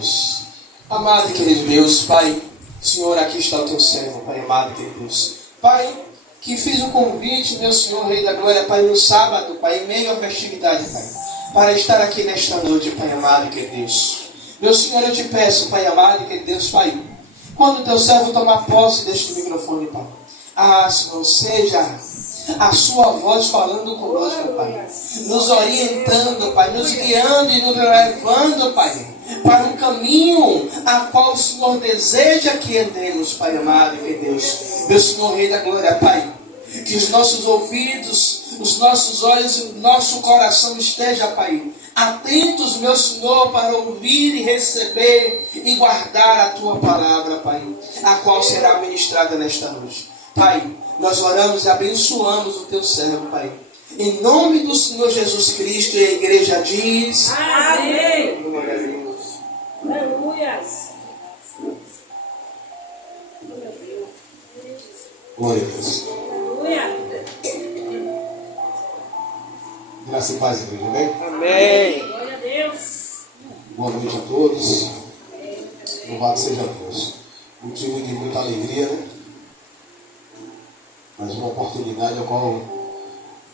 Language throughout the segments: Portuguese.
Deus. Amado e querido Deus, Pai, Senhor, aqui está o teu servo, Pai amado e querido Deus. Pai, que fiz o convite, meu Senhor, Rei da Glória, Pai, no sábado, Pai, em meio à festividade, Pai, para estar aqui nesta noite, Pai amado e querido Deus. Meu Senhor, eu te peço, Pai amado e querido Deus, Pai, quando o teu servo tomar posse deste microfone, Pai, Senhor, seja a sua voz falando conosco, Pai, nos orientando, Pai, nos guiando e nos levando, Pai, para um caminho a qual o Senhor deseja que andemos, Pai amado e querido Deus. Meu Senhor, Rei da Glória, Pai, que os nossos ouvidos, os nossos olhos e o nosso coração esteja, Pai, atentos, meu Senhor, para ouvir e receber e guardar a Tua palavra, Pai, a qual será ministrada nesta noite. Pai, nós oramos e abençoamos o Teu servo, Pai. Em nome do Senhor Jesus Cristo, e a igreja diz... Amém. Glória a Deus. Aleluia. Glória a Deus. Aleluia. Graça e paz, igreja. Amém? Amém. Glória a Deus. Boa noite a todos. Louvado seja Deus. Motivo de muita alegria, né? Mais uma oportunidade a qual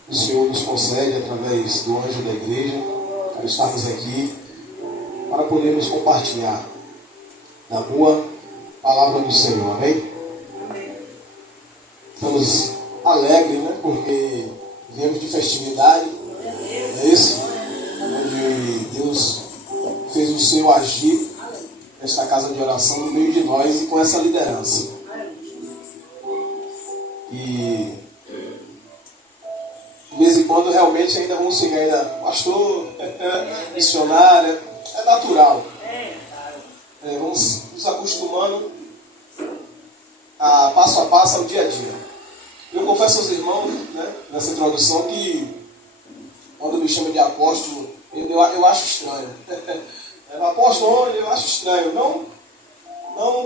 o Senhor nos concede através do anjo da igreja para estarmos aqui, para podermos compartilhar da boa palavra do Senhor. Amém? Estamos alegres, né? Porque viemos de festividade, não é isso? Onde Deus fez o seu agir nesta casa de oração no meio de nós e com essa liderança. E de vez em quando realmente ainda vamos chegar ainda, pastor, missionária, é natural. Vamos nos acostumando a passo ao dia a dia. Eu confesso aos irmãos, né, nessa introdução, que quando me chamam de apóstolo, eu acho estranho. Apóstolo, eu acho estranho. Não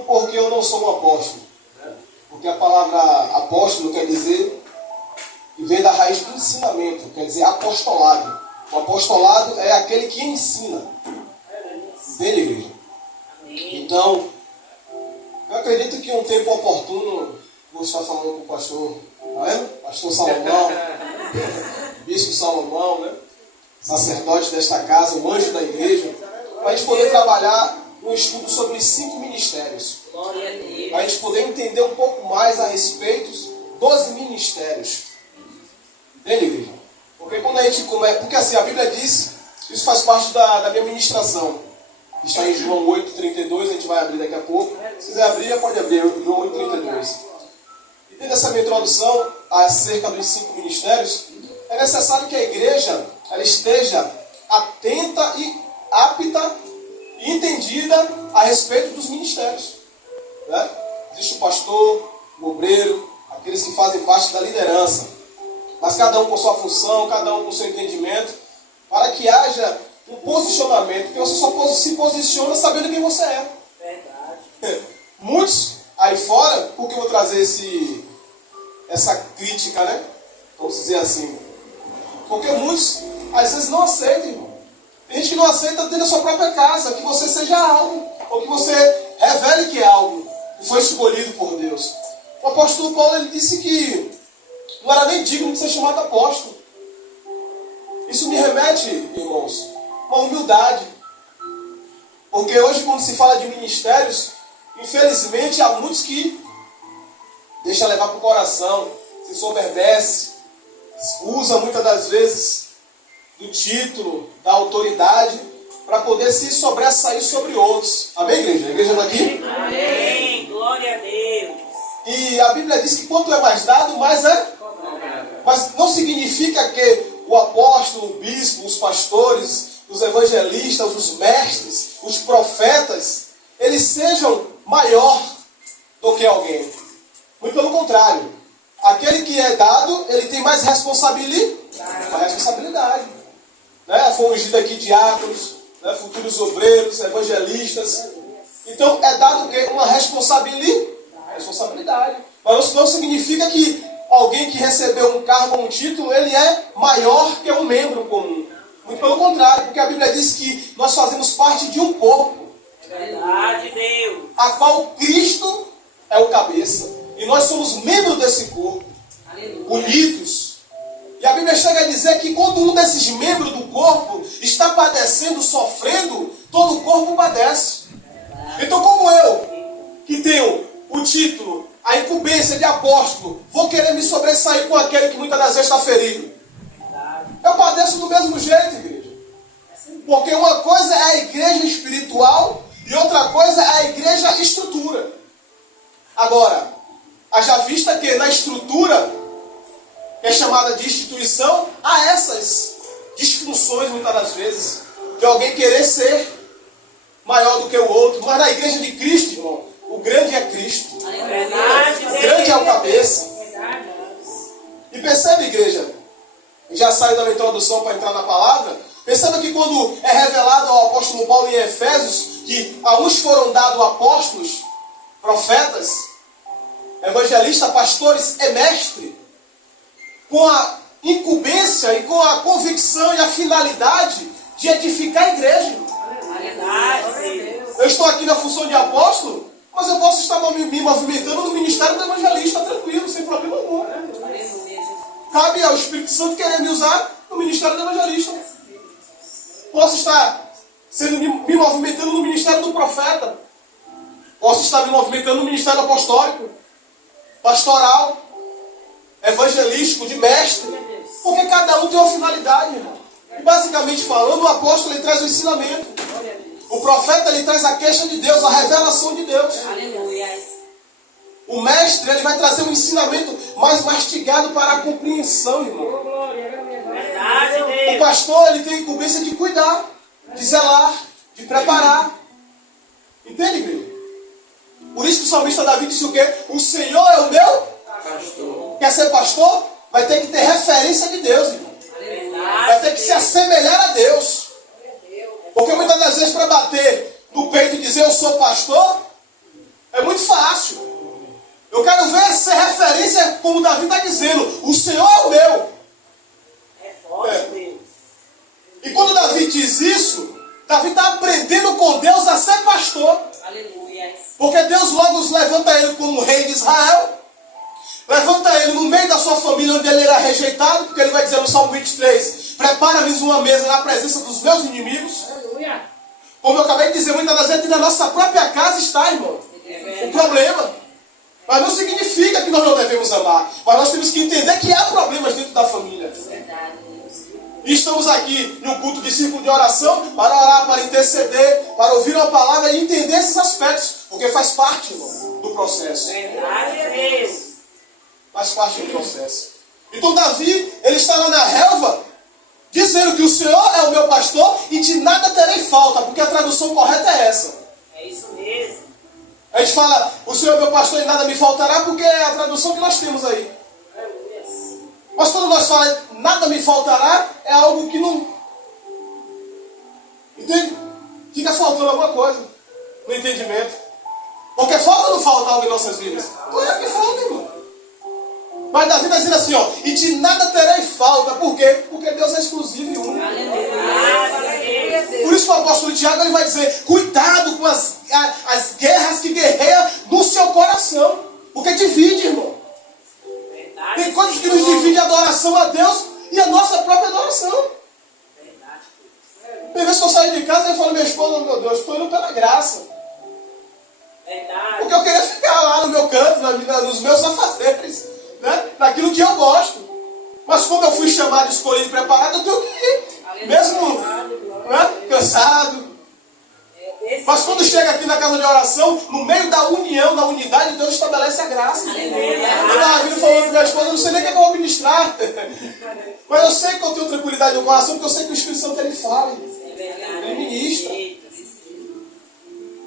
porque eu não sou um apóstolo, né? Porque a palavra apóstolo quer dizer, e vem da raiz do ensinamento, quer dizer apostolado. O apostolado é aquele que ensina. Entende, igreja? Então, eu acredito que um tempo oportuno, vou estar falando com o pastor, tá vendo? Pastor Salomão, bispo Salomão, né? Sacerdote desta casa, o anjo da igreja, para a gente poder trabalhar um estudo sobre os 5 ministérios. Para a gente poder entender um pouco mais a respeito dos ministérios. Entende, igreja? Porque quando a gente começa... Porque assim, a Bíblia diz, isso faz parte da minha ministração. Está em João 8,32, a gente vai abrir daqui a pouco. Se quiser abrir, já pode abrir, João 8,32. E dentro dessa minha introdução acerca dos 5 ministérios, é necessário que a igreja ela esteja atenta e apta e entendida a respeito dos ministérios. Né? Existe o pastor, o obreiro, aqueles que fazem parte da liderança. Mas cada um com sua função, cada um com seu entendimento, para que haja um posicionamento, porque você só se posiciona sabendo quem você é. Verdade. Muitos aí fora, por que eu vou trazer essa crítica, né? Vamos dizer assim. Porque muitos, às vezes, não aceitam, irmão. Tem gente que não aceita dentro da sua própria casa, que você seja algo, ou que você revele que é algo, que foi escolhido por Deus. O apóstolo Paulo, ele disse que não era nem digno de ser chamado apóstolo. Isso me remete, irmãos, a uma humildade. Porque hoje, quando se fala de ministérios, infelizmente, há muitos que deixam levar para o coração, se soberbece, usa muitas das vezes do título, da autoridade, para poder se sobressair sobre outros. Amém, igreja? A igreja está aqui? Amém. Glória a Deus. E a Bíblia diz que quanto é mais dado, mais é. Mas não significa que o apóstolo, o bispo, os pastores, os evangelistas, os mestres, os profetas, eles sejam maior do que alguém. Muito pelo contrário. Aquele que é dado, ele tem mais responsabilidade. Né? Foi ungido aqui diáconos, né? Futuros obreiros, evangelistas. Então é dado o quê? Uma responsabilidade. Mas não significa que alguém que recebeu um cargo ou um título, ele é maior que um membro comum. Muito pelo contrário, porque a Bíblia diz que nós fazemos parte de um corpo. Verdade, Deus. A qual Cristo é o cabeça. E nós somos membros desse corpo. Unidos. E a Bíblia chega a dizer que quando um desses membros do corpo está padecendo, sofrendo, todo o corpo padece. Então, como eu, que tenho o título, a incumbência de apóstolo, vou querer me sobressair com aquele que muitas das vezes está ferido? Eu padeço do mesmo jeito, igreja. Porque uma coisa é a igreja espiritual e outra coisa é a igreja estrutura. Agora, haja vista que na estrutura, que é chamada de instituição, há essas disfunções muitas das vezes, de alguém querer ser maior do que o outro. Mas na igreja de Cristo, irmão, o grande é Cristo. O grande é o cabeça. E percebe, igreja, já saio da minha introdução para entrar na palavra, perceba que quando é revelado ao apóstolo Paulo em Efésios, que a uns foram dados apóstolos, profetas, evangelistas, pastores e mestres, com a incumbência e com a convicção e a finalidade de edificar a igreja. Eu estou aqui na função de apóstolo, mas eu posso estar me movimentando no ministério do evangelista, tranquilo, sem problema algum. Cabe ao Espírito Santo querer me usar no ministério do evangelista. Posso estar me movimentando no ministério do profeta. Posso estar me movimentando no ministério apostólico, pastoral, evangelístico, de mestre. Porque cada um tem uma finalidade, irmão. E basicamente falando, o apóstolo ele traz o ensinamento. O profeta ele traz a queixa de Deus, a revelação de Deus. O mestre ele vai trazer um ensinamento mais mastigado para a compreensão, irmão. O pastor ele tem a incumbência de cuidar, de zelar, de preparar. Entende, igreja? Por isso que o salmista Davi disse o quê? O Senhor é o meu pastor. Quer ser pastor? Vai ter que ter referência de Deus, irmão. Vai ter que se assemelhar a Deus. Porque muitas das vezes para bater no peito e dizer eu sou pastor, é muito fácil. Eu quero ver ser referência como Davi está dizendo. O Senhor é o meu. É forte, Deus. E quando Davi diz isso, Davi está aprendendo com Deus a ser pastor. Aleluia. Porque Deus logo levanta ele como rei de Israel. Levanta ele no meio da sua família onde ele era rejeitado. Porque ele vai dizer no Salmo 23, prepara-me uma mesa na presença dos meus inimigos. Aleluia. Como eu acabei de dizer, muitas das vezes na nossa própria casa está, irmão, o problema. Mas não significa que nós não devemos amar. Mas nós temos que entender que há problemas dentro da família. E estamos aqui em um culto de círculo de oração para orar, para interceder, para ouvir uma palavra e entender esses aspectos. Porque faz parte, irmão, do processo. Verdade, Deus. Faz parte do processo. Então Davi, ele está lá na relva, dizendo que o Senhor é o meu pastor e de nada terei falta. Porque a tradução correta é essa. É isso mesmo. A gente fala, o Senhor é meu pastor e nada me faltará, porque é a tradução que nós temos aí. Mas quando nós falamos, nada me faltará, é algo que não... Entende? Fica faltando alguma coisa no entendimento. Porque falta ou não falta algo em nossas vidas? Claro que falta, irmão. Mas Davi está dizendo assim, ó, e de nada terei falta. Por quê? Porque Deus é exclusivo e único. Por isso que o apóstolo Tiago ele vai dizer, cuidado com as guerras que guerreiam no seu coração. Porque divide, irmão. Tem coisas que nos dividem a adoração a Deus e a nossa própria adoração. Tem vezes que eu saio de casa e eu falo, minha esposa, meu Deus, estou indo pela graça. Porque eu queria ficar lá no meu canto, nos meus afazeres, né? Naquilo que eu gosto. Mas como eu fui chamado, escolhido e preparado, eu tenho que ir. Mesmo cansado. Mas quando chega aqui na casa de oração, no meio da união, da unidade, Deus estabelece a graça. Eu estava vindo falando com minha esposa, eu não sei nem o que eu vou ministrar. Mas eu sei que eu tenho tranquilidade no coração, porque eu sei que o Espírito Santo ele fala. Ele ministra.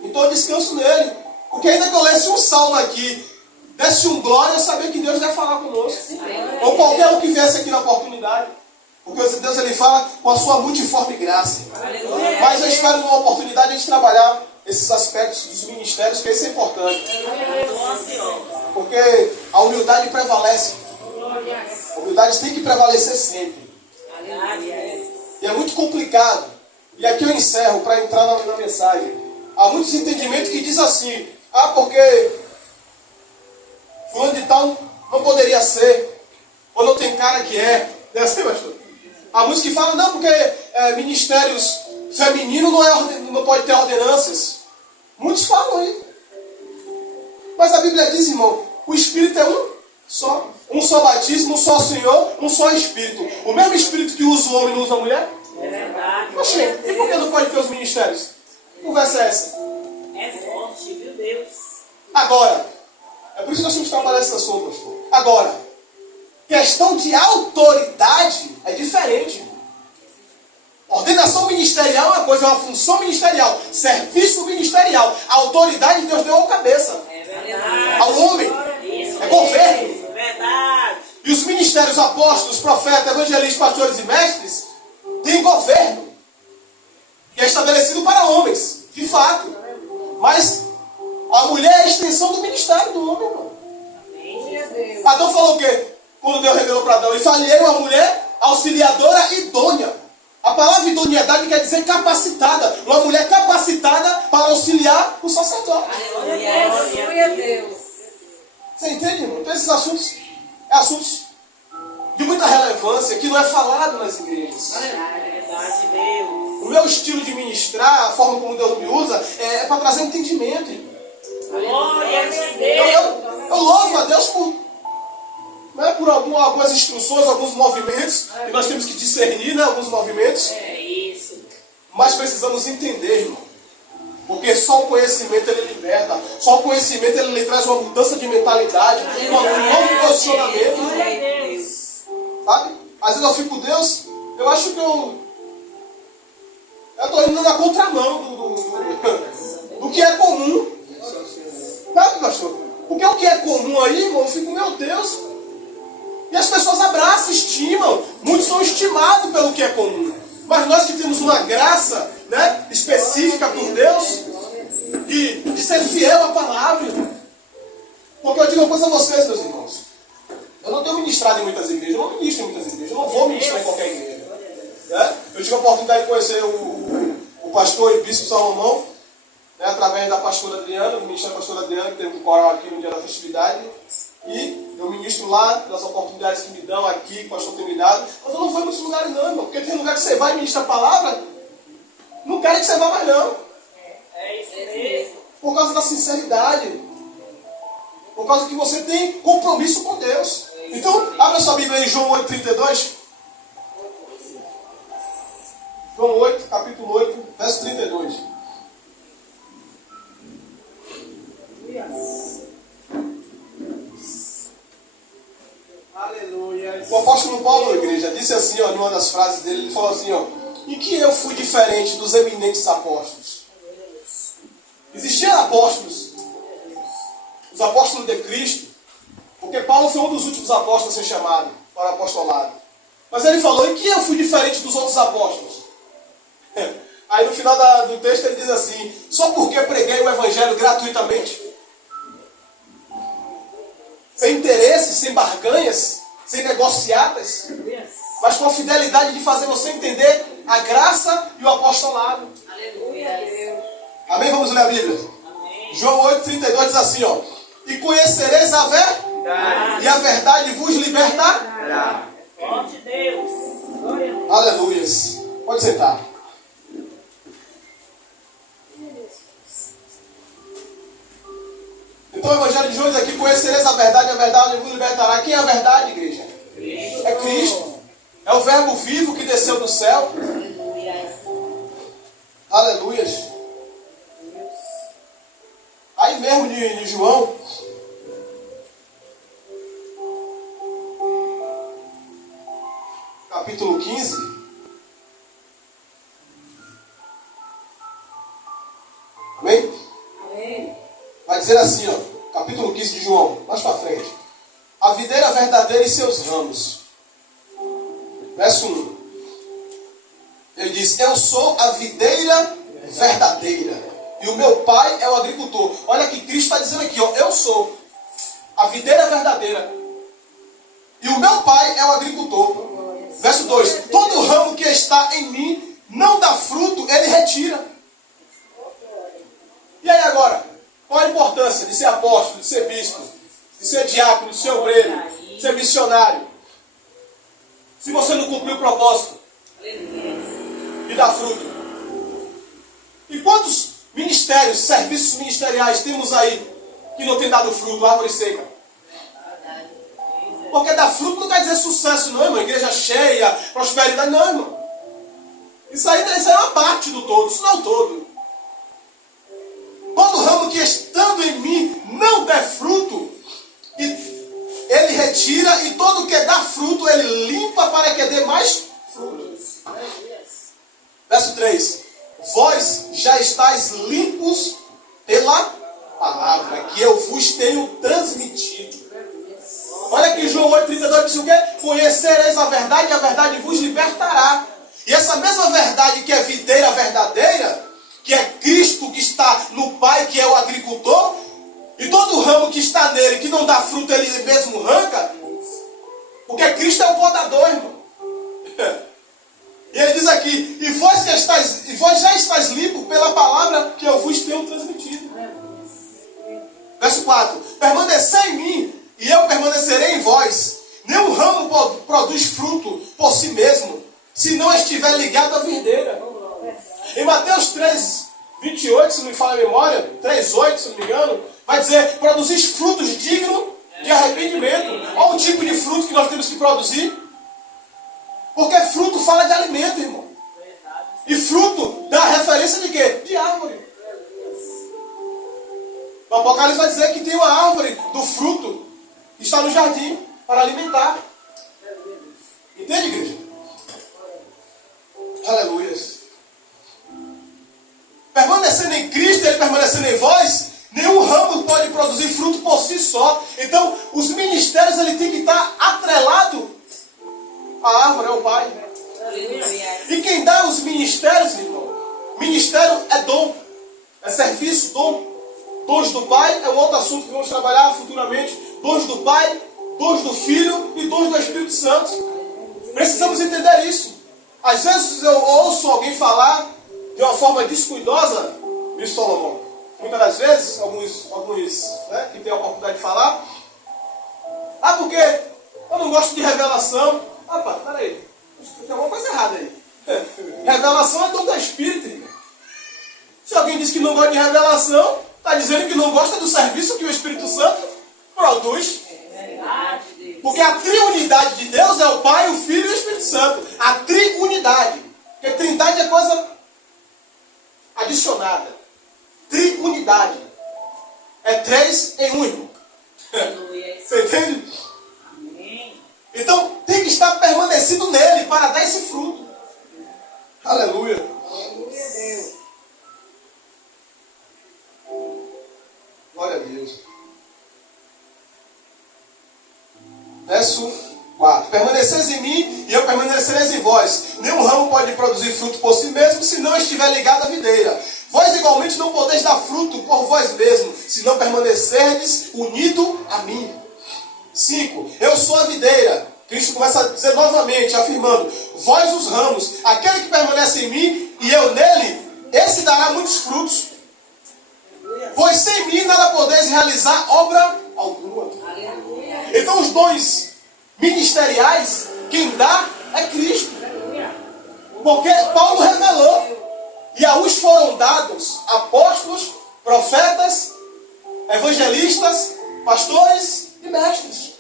Então eu descanso nele. Porque ainda que eu lesse um salmo aqui, desse um glória, eu sabia que Deus ia falar conosco. Ou qualquer um que viesse aqui na oportunidade. Porque Deus ele fala com a sua multiforme graça. Mas eu espero numa oportunidade de trabalhar esses aspectos dos ministérios, que isso é importante. Porque a humildade prevalece. A humildade tem que prevalecer sempre. E é muito complicado. E aqui eu encerro para entrar na mensagem. A Há muitos entendimentos que diz assim, porque fulano de tal não poderia ser, ou não tem cara que é. Não é assim, pastor? Há muitos que falam, não, porque ministérios femininos não pode ter ordenâncias. Muitos falam aí. Mas a Bíblia diz, irmão, o Espírito é um só. Um só batismo, um só Senhor, um só Espírito. O mesmo Espírito que usa o homem não usa a mulher? É verdade. Mas, e por que não pode ter os ministérios? Que conversa é essa? É forte, viu, Deus? Agora, é por isso que nós temos que trabalhar esse assunto, pastor. Agora, questão de autoridade é diferente. Ordenação ministerial é uma coisa, é uma função ministerial, serviço ministerial. A autoridade Deus deu ao cabeça, É verdade. ao homem. Isso É governo. mesmo, é verdade. E os ministérios apóstolos, profetas, evangelistas, pastores e mestres têm governo. Que é estabelecido para homens, de fato. Mas a mulher é a extensão do ministério do homem, irmão. Adão falou o quê? Quando Deus revelou para Adão, e falhei uma mulher auxiliadora idônea. A palavra idoneidade quer dizer capacitada. Uma mulher capacitada para auxiliar o sacerdote. Aleluia, Deus. Você entende, irmão? Então esses assuntos, assuntos de muita relevância que não é falado nas igrejas. É verdade, Deus. O meu estilo de ministrar, a forma como Deus me usa, é para trazer entendimento, irmão. Glória a Deus. Eu louvo a Deus por algumas instruções, alguns movimentos, que nós temos que discernir, né, alguns movimentos, É isso. mas precisamos entender, irmão. Porque só o conhecimento ele liberta, só o conhecimento ele lhe traz uma mudança de mentalidade, um novo posicionamento, Glória a Deus. sabe? Às vezes eu fico, Deus, eu acho que eu estou indo na contramão do que é comum. Sabe, pastor? Porque o que é comum aí, irmão, eu fico, meu Deus. E as pessoas abraçam, estimam. Muitos são estimados pelo que é comum. Mas nós que temos uma graça, né, específica por Deus, de ser fiel à palavra. Porque eu digo uma coisa a vocês, meus irmãos. Eu não tenho ministrado em muitas igrejas, eu não ministro em muitas igrejas, eu não vou ministrar em qualquer igreja. Né? Eu tive a oportunidade de conhecer o pastor e bispo Salomão, né, através da pastora Adriana, do ministério da pastora Adriana, que teve um coral aqui no dia da festividade. E eu ministro lá, nas oportunidades que me dão aqui, que o pastor tem me dado. Mas eu não vou em muitos lugares não, irmão. Porque tem lugar que você vai e ministra a palavra, não quero que você vá mais não. É isso mesmo. Por causa da sinceridade. Por causa que você tem compromisso com Deus. Então, abra sua Bíblia em João 8:32. João 8, capítulo 8, verso 32. Aleluia. O apóstolo Paulo, igreja, disse assim, ó, numa das frases dele, ele falou assim, ó, em que eu fui diferente dos eminentes apóstolos? Existiam apóstolos, os apóstolos de Cristo, porque Paulo foi um dos últimos apóstolos a ser chamado para o apostolado. Mas ele falou, em que eu fui diferente dos outros apóstolos? Aí no final do texto ele diz assim, só porque preguei o evangelho gratuitamente? Sem interesse, sem barganhas, sem negociatas, mas com a fidelidade de fazer você entender a graça e o apostolado. Aleluia. Amém? Vamos ler a Bíblia. Amém. João 8:32 diz assim, ó, e conhecereis a verdade, e a verdade vos libertará. Forte Deus. Glória a Deus. Aleluias. Pode sentar. Então o Evangelho de hoje aqui, conhecereis a verdade vos libertará. Quem é a verdade, igreja? Cristo. É Cristo. É o verbo vivo que desceu do céu. Aleluias. Aí mesmo de João, capítulo 15. Amém? Amém. Vai dizer assim, ó, capítulo 15 de João, mais para frente. A videira verdadeira e seus ramos. Verso 1. Ele diz, eu sou a videira verdadeira. E o meu pai é o agricultor. Olha que Cristo está dizendo aqui, ó, eu sou a videira verdadeira. E o meu pai é o agricultor. Verso 2. Todo ramo que está em mim não dá fruto, ele retira. E aí agora? Qual a importância de ser apóstolo, de ser bispo, de ser diácono, de ser obreiro, de ser missionário? Se você não cumprir o propósito de dar fruto. E quantos ministérios, serviços ministeriais temos aí que não tem dado fruto, árvore seca? Porque dar fruto não quer dizer sucesso, não, irmão. Igreja cheia, prosperidade, não, irmão. Isso aí é uma parte do todo, isso não é o todo. Todo ramo que estando em mim não der fruto, ele retira, e todo que dá fruto, ele limpa para que dê mais frutos. Verso 3. Vós já estáis limpos pela palavra que eu vos tenho transmitido. Olha aqui, João 8,32 diz o quê? Conhecereis a verdade e a verdade vos libertará. E essa mesma verdade que é videira verdadeira, que é Cristo que está no Pai, que é o agricultor, e todo ramo que está nele, que não dá fruto, ele mesmo arranca, porque Cristo é o podador, irmão. E ele diz aqui, e vós já estáis limpos pela palavra que eu vos tenho transmitido. Verso 4. Permanecei em mim, e eu permanecerei em vós. Nenhum ramo produz fruto por si mesmo, se não estiver ligado à videira. Em Mateus 3:28, se não me falha a memória, 3:8, se não me engano, vai dizer, produzis frutos dignos de arrependimento. Olha o tipo de fruto que nós temos que produzir. Porque fruto fala de alimento, irmão. E fruto dá referência de quê? De árvore. O Apocalipse vai dizer que tem uma árvore do fruto que está no jardim para alimentar. Entende, igreja? Aleluia. Permanecendo em Cristo, ele permanecendo em vós, nenhum ramo pode produzir fruto por si só. Então, os ministérios ele tem que estar atrelado à árvore, ao Pai. E quem dá os ministérios, irmão? Ministério é dom, é serviço, dom. Dons do Pai é um outro assunto que vamos trabalhar futuramente. Dons do Pai, dons do Filho e dons do Espírito Santo. Precisamos entender isso. Às vezes eu ouço alguém falar de uma forma descuidosa, Bispo Salomão. Muitas das vezes, alguns né, que têm a oportunidade de falar, porque eu não gosto de revelação. Peraí, tem alguma coisa errada aí. Revelação é dom do Espírito, irmão. Se alguém diz que não gosta de revelação, está dizendo que não gosta do serviço que o Espírito Santo produz. Porque a triunidade de Deus é o Pai, o Filho e o Espírito Santo. A triunidade. Porque trindade é coisa adicionada. Triunidade. É 3 em 1, irmão. Você entende? Amém. Então tem que estar permanecido nele para dar esse fruto. Aleluia. Aleluia, Deus. Glória a Deus. Verso 4. Permaneceis em mim e eu permanecereis em vós. Nenhum ramo pode produzir fruto por si mesmo, se não estiver ligado à videira. Vós igualmente não podeis dar fruto por vós mesmos, se não permanecerdes unido a mim. 5. Eu sou a videira. Cristo começa a dizer novamente, afirmando, vós os ramos, aquele que permanece em mim e eu nele, esse dará muitos frutos. Pois sem mim nada podeis realizar obra alguma. Então os dons ministeriais, quem dá é Cristo. Porque Paulo revelou. E a uns foram dados apóstolos, profetas, evangelistas, pastores e mestres.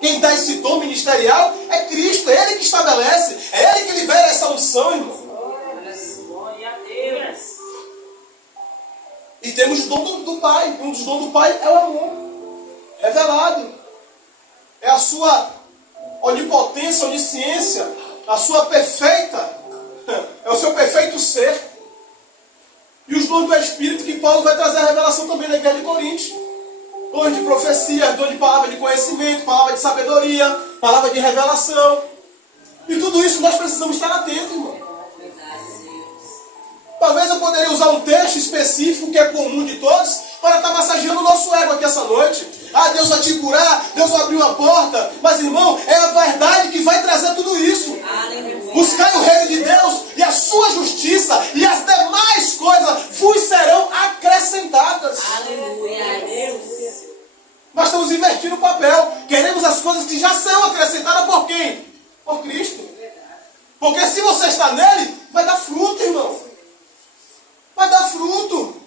Quem dá esse dom ministerial é Cristo. É Ele que estabelece. É Ele que libera essa unção, irmão. Glória a Deus. E temos o dom do Pai. Um dos dons do Pai é o amor. Revelado. É a sua onipotência, onisciência. A sua perfeita. É o seu perfeito ser. E os dons do Espírito que Paulo vai trazer a revelação também na igreja de Coríntios. Dons de profecia, dom de palavra de conhecimento, palavra de sabedoria, palavra de revelação. E tudo isso nós precisamos estar atentos, irmão. Talvez eu poderia usar um texto específico que é comum de todos para estar massageando o nosso ego aqui essa noite. Deus vai te curar, Deus vai abrir uma porta. Mas, irmão, é a verdade que vai trazer tudo isso. Buscai o reino de Deus e a sua justiça e as demais coisas estamos invertindo o papel. Queremos as coisas que já são acrescentadas por quem? Por Cristo. Porque se você está nele, vai dar fruto, irmão. Vai dar fruto.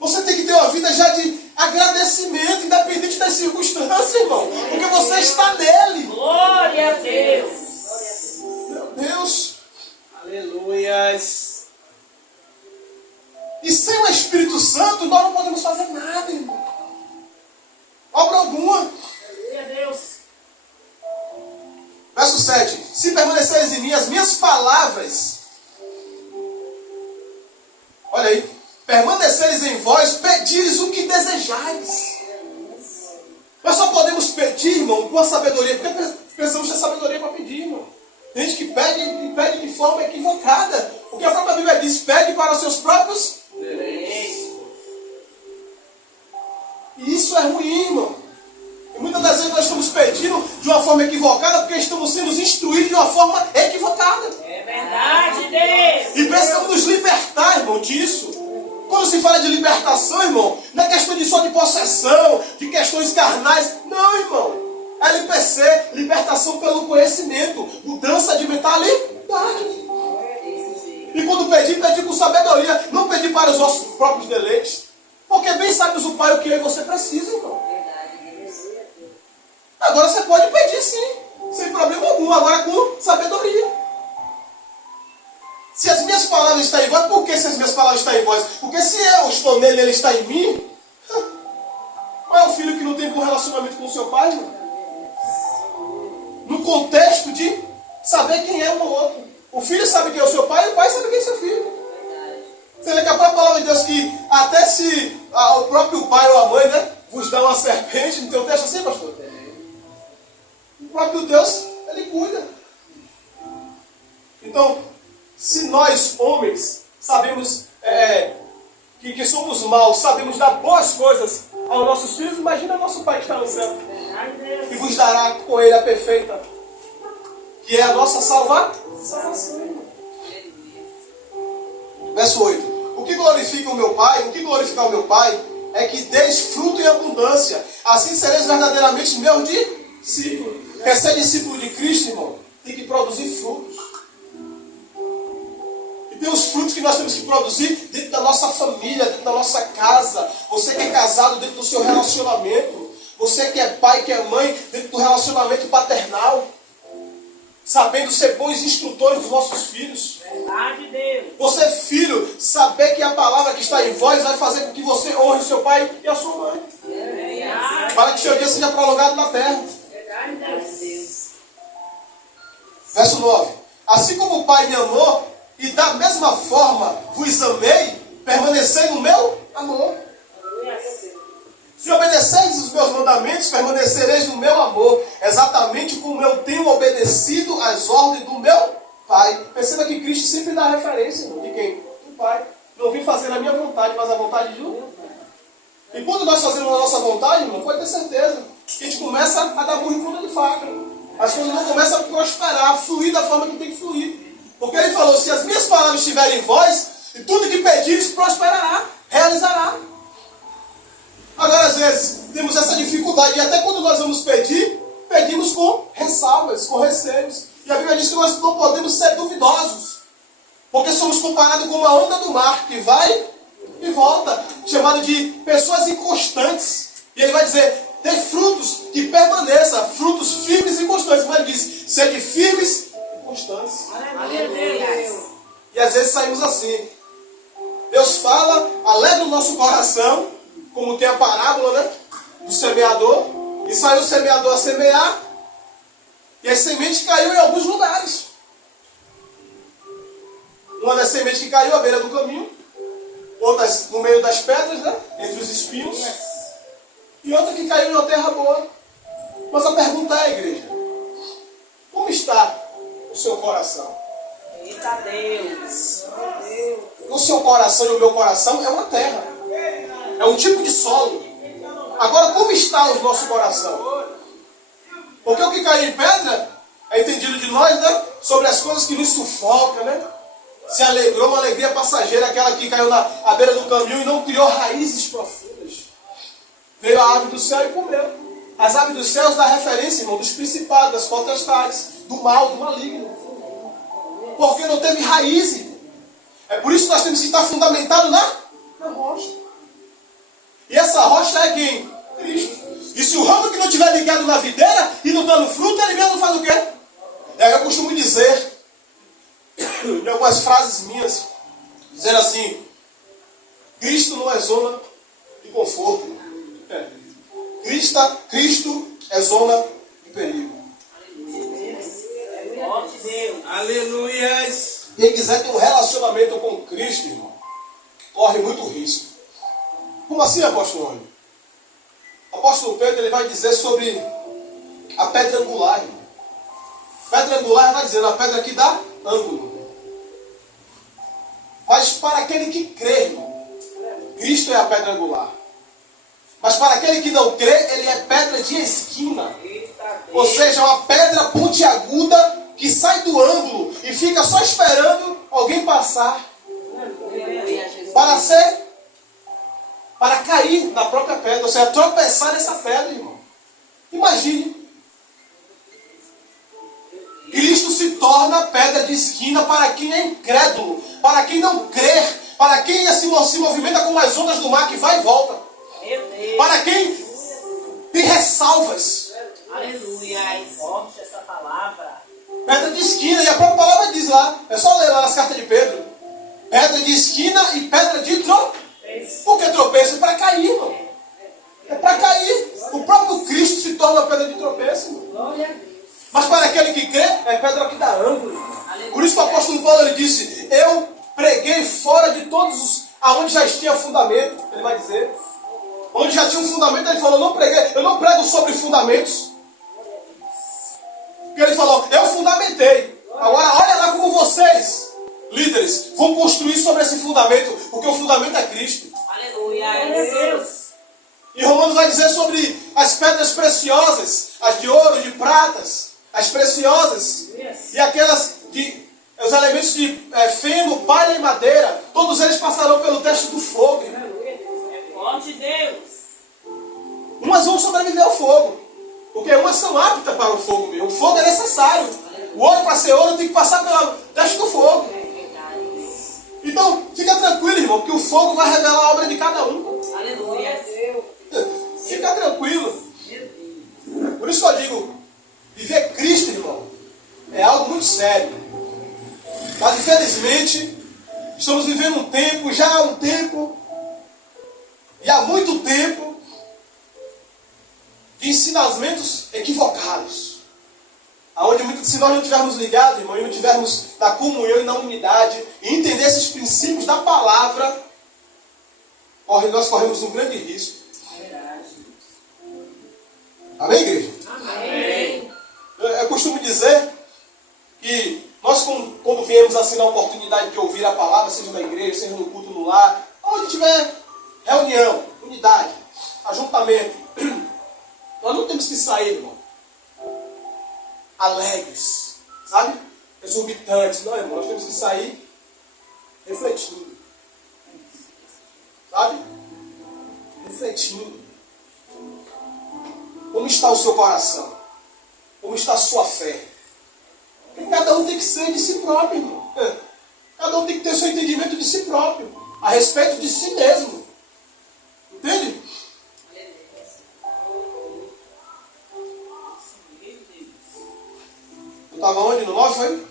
Você tem que ter uma vida já de agradecimento, independente das circunstâncias, irmão. Porque você está nele. Glória a Deus. Meu Deus. Aleluias. E sem o Espírito Santo, nós não podemos fazer nada, irmão. Obra alguma. Glória a Deus. Verso 7. Se permaneceres em mim, as minhas palavras. Olha aí. Permaneceres em vós, pedires o que desejais. Nós só podemos pedir, irmão, com a sabedoria. Porque precisamos ter sabedoria para pedir, irmão. Tem gente que pede e pede de forma equivocada. Porque a própria Bíblia diz, pede para os seus próprios Direitos. E isso é ruim, irmão. E muitas das vezes nós estamos pedindo de uma forma equivocada porque estamos sendo instruídos de uma forma equivocada. É verdade, Deus. E precisamos nos libertar, irmão, disso. Quando se fala de libertação, irmão, não é questão só de possessão, de questões carnais. Não, irmão. LPC, libertação pelo conhecimento. Mudança de mentalidade. E quando pedir, pedir com sabedoria. Não pedir para os nossos próprios deleites. Porque bem sabes o Pai o que eu e você precisa, irmão. Agora você pode pedir sim, sem problema algum, agora com sabedoria. Se as minhas palavras estão em vós, por que se as minhas palavras estão em vós? Porque se eu estou nele e ele está em mim, qual é o filho que não tem bom relacionamento com o seu pai, irmão? No contexto de saber quem é um ou outro. O filho sabe quem é o seu pai e o pai sabe quem é o seu filho. Você vê que a própria palavra de Deus que até se o próprio pai ou a mãe, né, vos dá uma serpente, não tem um texto assim, pastor? O próprio Deus, ele cuida. Então, se nós, homens, sabemos que somos maus, sabemos dar boas coisas aos nossos filhos, imagina nosso Pai que está no céu. E vos dará com ele a perfeita, que é a nossa salvação. Verso 8. O que glorifica o meu Pai, o que glorificar o meu Pai, é que deis fruto em abundância. Assim sereis verdadeiramente meus discípulos. Quer ser discípulo de Cristo, irmão? Tem que produzir frutos. E tem os frutos que nós temos que produzir dentro da nossa família, dentro da nossa casa. Você que é casado, dentro do seu relacionamento. Você que é pai, que é mãe, dentro do relacionamento paternal. Sabendo ser bons instrutores dos nossos filhos. Verdade, Deus. Você, filho, saber que a palavra que está em vós vai fazer com que você honre o seu pai e a sua mãe. Verdade. Para que seu dia seja prolongado na terra. Verdade, Deus. Verso 9. Assim como o Pai me amou, e da mesma forma vos amei, permanecei no meu amor. Se obedeceis os meus mandamentos, permanecereis no meu amor, exatamente como eu tenho obedecido às ordens do meu Pai. Perceba que Cristo sempre dá referência, irmão, de quem? Do Pai. Não vim fazer a minha vontade, mas a vontade de um. E quando nós fazemos a nossa vontade, irmão, pode ter certeza que a gente começa a dar burro em ponta de faca. As coisas não começam a prosperar, a fluir da forma que tem que fluir. Porque ele falou, se as minhas palavras estiverem em vós, e tudo que pedires prosperará, realizará. Agora, às vezes, temos essa dificuldade, e até quando nós vamos pedir, pedimos com ressalvas, com receios. E a Bíblia diz que nós não podemos ser duvidosos, porque somos comparados com uma onda do mar, que vai e volta, chamado de pessoas inconstantes. E ele vai dizer, dê frutos que permaneçam, frutos firmes e constantes. Mas ele diz, sede firmes e constantes. Aleluia. E às vezes saímos assim. Deus fala, alegra o nosso coração, como tem a parábola, né, do semeador. E saiu o semeador a semear, e as sementes caiu em alguns lugares. Uma das sementes que caiu à beira do caminho, outras no meio das pedras, né, entre os espinhos, e outra que caiu em uma terra boa. Mas a pergunta é, igreja, como está o seu coração? Eita Deus. O seu coração e o meu coração é uma terra. É um tipo de solo. Agora, como está o nosso coração? Porque o que caiu em pedra é entendido de nós, né? Sobre as coisas que nos sufocam, né? Se alegrou, uma alegria passageira, aquela que caiu à beira do caminho e não criou raízes profundas. Veio veio a ave do céu e comeu. As aves dos céus dá referência, irmão, dos principados, das potestades, do mal, do maligno. Porque não teve raiz, irmão. É por isso que nós temos que estar fundamentado na rocha. E essa rocha é quem? Cristo. E se o ramo que não estiver ligado na videira e não dando fruto, ele mesmo faz o quê? Eu costumo dizer, em algumas frases minhas, dizendo assim: Cristo não é zona de conforto. Cristo é zona de perigo. Aleluias. Quem quiser ter um relacionamento com Cristo, irmão, corre muito risco. Como assim, apóstolo Antônio? O apóstolo Pedro ele vai dizer sobre a pedra angular, irmão. Pedra angular vai dizer a pedra que dá ângulo. Mas para aquele que crê, irmão, Cristo é a pedra angular. Mas para aquele que não crê, ele é pedra de esquina. Ou seja, uma pedra pontiaguda que sai do ângulo e fica só esperando alguém passar para cair na própria pedra, ou seja, tropeçar nessa pedra, irmão. Imagine. Cristo se torna pedra de esquina para quem é incrédulo, para quem não crê, para quem se movimenta como as ondas do mar que vai e volta. Para quem tem ressalvas. Aleluia. É forte essa palavra. Pedra de esquina, e a própria palavra diz lá, é só ler lá nas cartas de Pedro. Pedra de esquina e pedra de tropeço. Por que tropeço? É para cair, irmão. É para cair. O próprio Cristo se torna pedra de tropeço, irmão. Mas para aquele que crê, é pedra que dá ângulo. Por isso que o apóstolo Paulo ele disse: eu preguei fora de todos os aonde já tinha fundamento. Ele vai dizer. Onde já tinha um fundamento, ele falou: eu não prego sobre fundamentos. Porque ele falou: eu fundamentei. Agora olha lá como vocês, líderes, vão construir sobre esse fundamento, porque o fundamento é Cristo. Aleluia. E Romanos vai dizer sobre as pedras preciosas, as de ouro, de pratas, as preciosas, e aquelas os elementos de feno, palha e madeira, todos eles passarão pelo teste do fogo. É forte, Deus. Umas vão sobreviver ao fogo, porque umas são aptas para o fogo mesmo. O fogo é necessário. O ouro, para ser ouro, tem que passar pelo teste do fogo. Então, fica tranquilo, irmão, que o fogo vai revelar a obra de cada um. Aleluia. Fica tranquilo. Por isso que eu digo, viver Cristo, irmão, é algo muito sério. Mas infelizmente, estamos vivendo um tempo, já há um tempo, e há muito tempo, de ensinamentos equivocados. Aonde se nós não estivermos ligados, irmão, e não estivermos na comunhão e na unidade, e entender esses princípios da palavra, nós corremos um grande risco. Amém, igreja? Amém. Eu costumo dizer que nós, quando viemos assim na oportunidade de ouvir a palavra, seja na igreja, seja no culto no lar, onde tiver reunião, unidade, ajuntamento, nós não temos que sair, irmão, alegres, sabe? Exorbitantes. Não, irmão, nós temos que sair refletindo. Sabe? Refletindo. Como está o seu coração? Como está a sua fé? Porque cada um tem que ser de si próprio, irmão. Cada um tem que ter o seu entendimento de si próprio, a respeito de si mesmo. Entende? Eu estava onde? No 9 foi?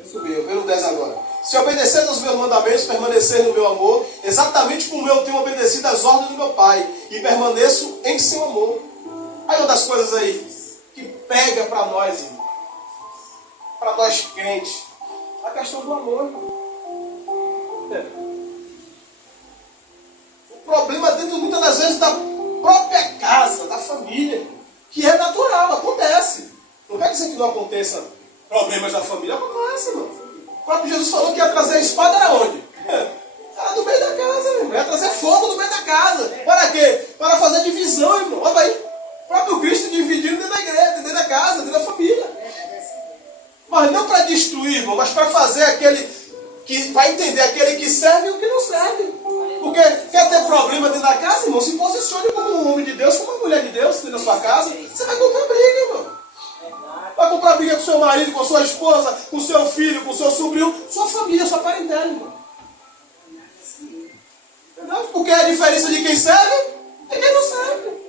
Eu subi, eu vejo no 10 agora. Se obedecer aos meus mandamentos, permanecer no meu amor, exatamente como eu tenho obedecido às ordens do meu Pai, e permaneço em seu amor. Aí uma das coisas aí que pega para nós, irmão, para nós crentes, a questão do amor, irmão. O problema dentro muitas das vezes da própria casa, da família, que é natural, acontece. Não quer dizer que não aconteça problemas da família, acontece, irmão. O próprio Jesus falou que ia trazer a espada era onde? Era do meio da casa, irmão. Ia trazer fogo do meio da casa. Para quê? Para fazer divisão, irmão. Olha aí. O próprio Cristo dividindo dentro da igreja, dentro da casa, dentro da família. Mas não para destruir, irmão, mas para fazer para entender aquele que serve e o que não serve. Porque quer ter problema dentro da casa, irmão? irmão, se posicione como um homem de Deus, como uma mulher de Deus, na sua casa. Você vai comprar briga, irmão. Vai comprar briga com seu marido, com sua esposa, com seu filho, com seu sobrinho, sua família, sua parentela, irmão. Entendeu? Porque a diferença de quem serve é quem não serve.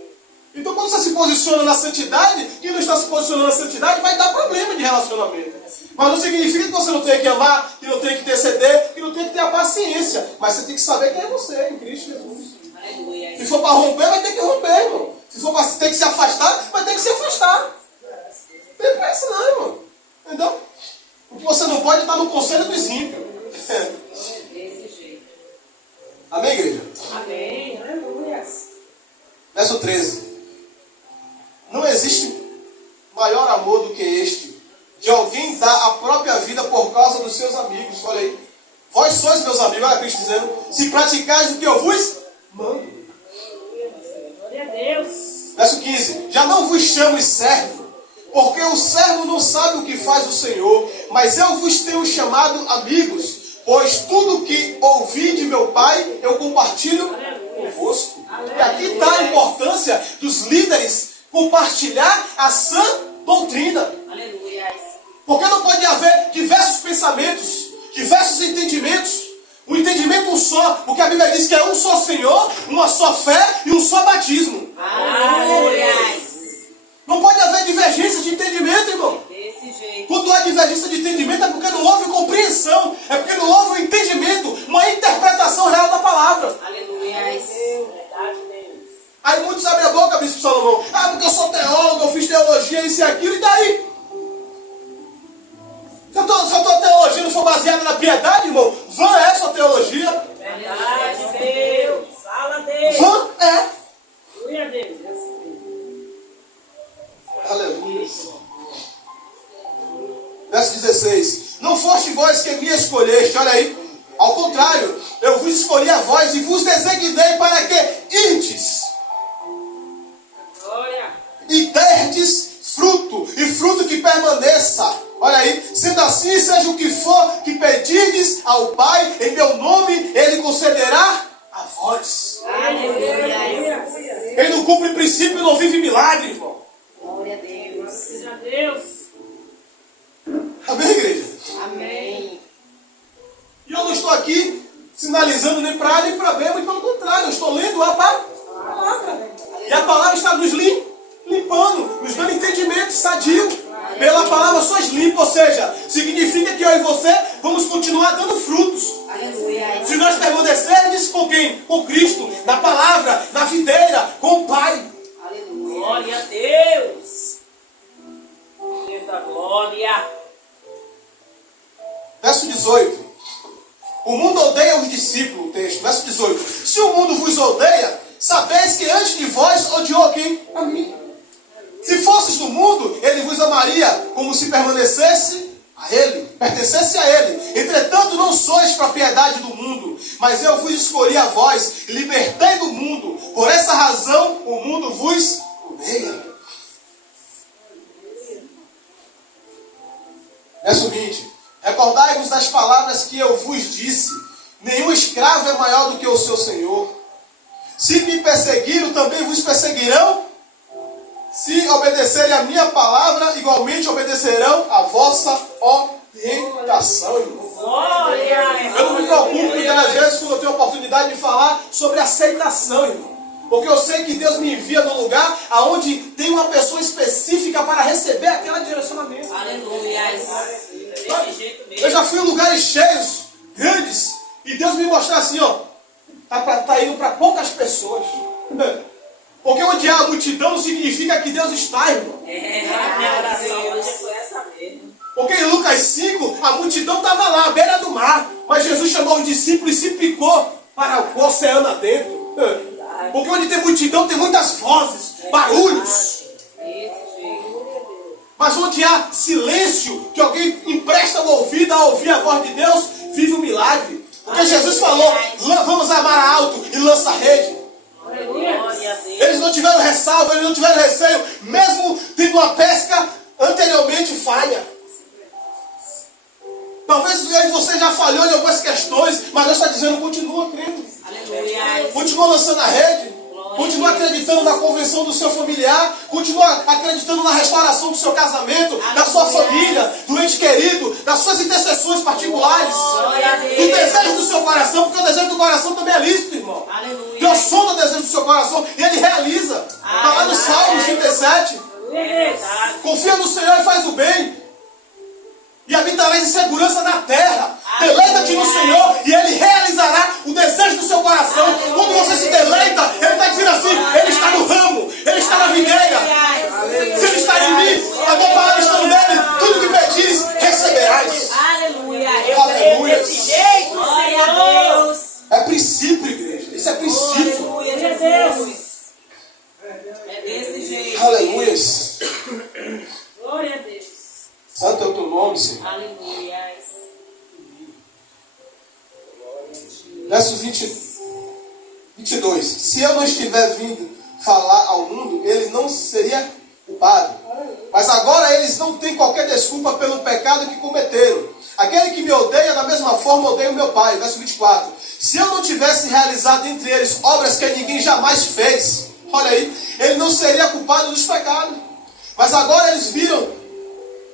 Então, quando você se posiciona na santidade, quem não está se posicionando na santidade vai dar problema de relacionamento. Mas não significa que você não tenha que amar, que não tenha que interceder, que não tenha que ter a paciência. Mas você tem que saber quem é você, em Cristo Jesus. Aleluia. Se for para romper, vai ter que romper, irmão. Se for para ter que se afastar, vai ter que se afastar. Não tem pressa não, irmão. Entendeu? O que você não pode estar no conselho dos ímpios. Desse jeito. Amém, igreja? Amém. Aleluia. Verso 13. Não existe maior amor do que este, de alguém dar a própria vida por causa dos seus amigos. Olha aí. Vós sois meus amigos, olha Cristo dizendo, se praticais o que eu vos mando. Glória a Deus. Verso 15. Já não vos chamo de servo, porque o servo não sabe o que faz o Senhor, mas eu vos tenho chamado amigos, pois tudo que ouvi de meu Pai, eu compartilho convosco. E aqui está a importância dos líderes compartilhar a sã doutrina. Aleluia. Porque não pode haver diversos pensamentos, diversos entendimentos. Um entendimento um só, porque a Bíblia diz que é um só Senhor, uma só fé e um só batismo. Aleluia. Não pode haver divergência de entendimento, irmão. Desse jeito. Quando há divergência de entendimento é porque não houve compreensão, é porque não houve um entendimento, uma interpretação real da palavra. Aleluia. Verdade, Deus. Aí muitos abrem a boca, Bispo Salomão. Ah, porque eu sou teólogo, eu fiz teologia, isso e aquilo, e daí? Se a tua teologia não for baseada na piedade, irmão, vã é sua teologia. Verdade, Deus. Fala, Deus. Vã é. Glória a Deus. Aleluia. Verso 16. Não foste vós que me escolheste, olha aí. Ao contrário, eu vos escolhi a vós e vos designei para que irdes Glória. e derdes fruto, e fruto que permaneça. Olha aí, sendo assim, seja o que for que pedirdes ao Pai, em meu nome, Ele concederá a vós. Aleluia. Quem não cumpre princípio não vive milagre, irmão. Glória a Deus. Seja Deus. Amém, igreja? Amém. E eu não estou aqui sinalizando nem para A nem para B, mas pelo contrário, eu estou lendo a palavra. E a palavra está nos limpando, nos dando entendimento sadio. Pela palavra sois limpos, ou seja, significa que eu e você vamos continuar dando frutos. Aleluia. Se nós permanecermos com quem? Com Cristo, na palavra, na videira, com o Pai. Aleluia. Glória a Deus. Deus da glória. Verso 18. O mundo odeia os discípulos, o texto. Verso 18. Se o mundo vos odeia, sabeis que antes de vós odiou quem? A mim. Se fosses do mundo, ele vos amaria como se permanecesse a ele, pertencesse a ele. Entretanto, não sois propriedade do mundo, mas eu vos escolhi a vós, libertei do mundo. Por essa razão, o mundo vos odeia. Verso 20. Recordai-vos das palavras que eu vos disse. Nenhum escravo é maior do que o seu senhor. Se me perseguiram, também vos perseguirão. Se obedecerem a minha palavra, igualmente obedecerão a vossa orientação, irmão. Glória. Eu não me preocupo muitas vezes quando eu tenho a oportunidade de falar sobre aceitação, irmão. Porque eu sei que Deus me envia num lugar onde tem uma pessoa específica para receber aquele direcionamento. Aleluia. Desse jeito mesmo. Eu já fui em lugares cheios, grandes, e Deus me mostrar assim, ó, tá indo para poucas pessoas. Porque onde há a multidão não significa que Deus está, irmão. A oração hoje foi essa mesmo. Porque em Lucas 5, a multidão estava lá, à beira do mar. Mas Jesus chamou os discípulos e se picou para o oceano adentro. Porque onde tem multidão tem muitas vozes, barulhos. Desse jeito. Mas onde há silêncio, que alguém empresta o ouvido a ouvir a voz de Deus, vive um milagre. Porque Jesus falou, vamos a mar alto e lança a rede. Glória a Deus. Eles não tiveram ressalva, eles não tiveram receio, mesmo tendo uma pesca anteriormente falha. Talvez eu e você já falhou em algumas questões, mas Deus está dizendo, continua crendo. Aleluia. Continua lançando a rede. Continua acreditando na conversão do seu familiar. Continua acreditando na restauração do seu casamento, da sua família, do ente querido, das suas intercessões particulares. Do desejo do seu coração, porque o desejo do coração também é lícito, irmão. Deus sonda o desejo do seu coração e Ele realiza. Está lá no Salmos 37. Confia no Senhor e faz o bem. E habitarás em segurança na terra. Deleita-te no Senhor e Ele realizará o desejo do seu coração. Quando você se deleita, Ele está dizendo assim: Ele está no ramo, Ele está na videira. Se Ele está em mim, a tua palavra está nele. Tudo que pedires, receberás. Aleluia. Aleluia. Desse jeito, glória a Deus. É princípio, igreja. Isso é princípio. Aleluia, Jesus. É desse jeito. Aleluia. Glória a Deus. Santo é o teu nome, Senhor. Aleluia. Verso 22. Se eu não estiver vindo falar ao mundo, ele não seria culpado. Mas agora eles não têm qualquer desculpa pelo pecado que cometeram. Aquele que me odeia, da mesma forma odeia o meu Pai. Verso 24. Se eu não tivesse realizado entre eles obras que ninguém jamais fez, olha aí, ele não seria culpado dos pecados. Mas agora eles viram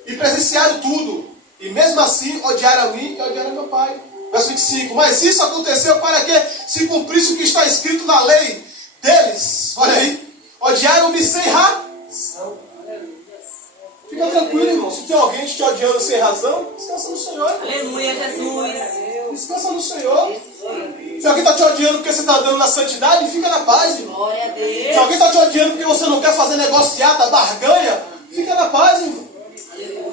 e presenciaram tudo. E mesmo assim odiaram a mim e odiaram meu Pai. Verso 25. Mas isso aconteceu para que se cumprisse o que está escrito na lei deles. Olha aí. Odiaram-me sem razão. Fica tranquilo, irmão. Se tem alguém te odiando sem razão, descansa no Senhor. Aleluia, Jesus. Descansa no Senhor. Se alguém está te odiando porque você está andando na santidade, fica na paz, irmão. Glória a Deus. Se alguém está te odiando porque você não quer fazer negociata, barganha, fica na paz, irmão.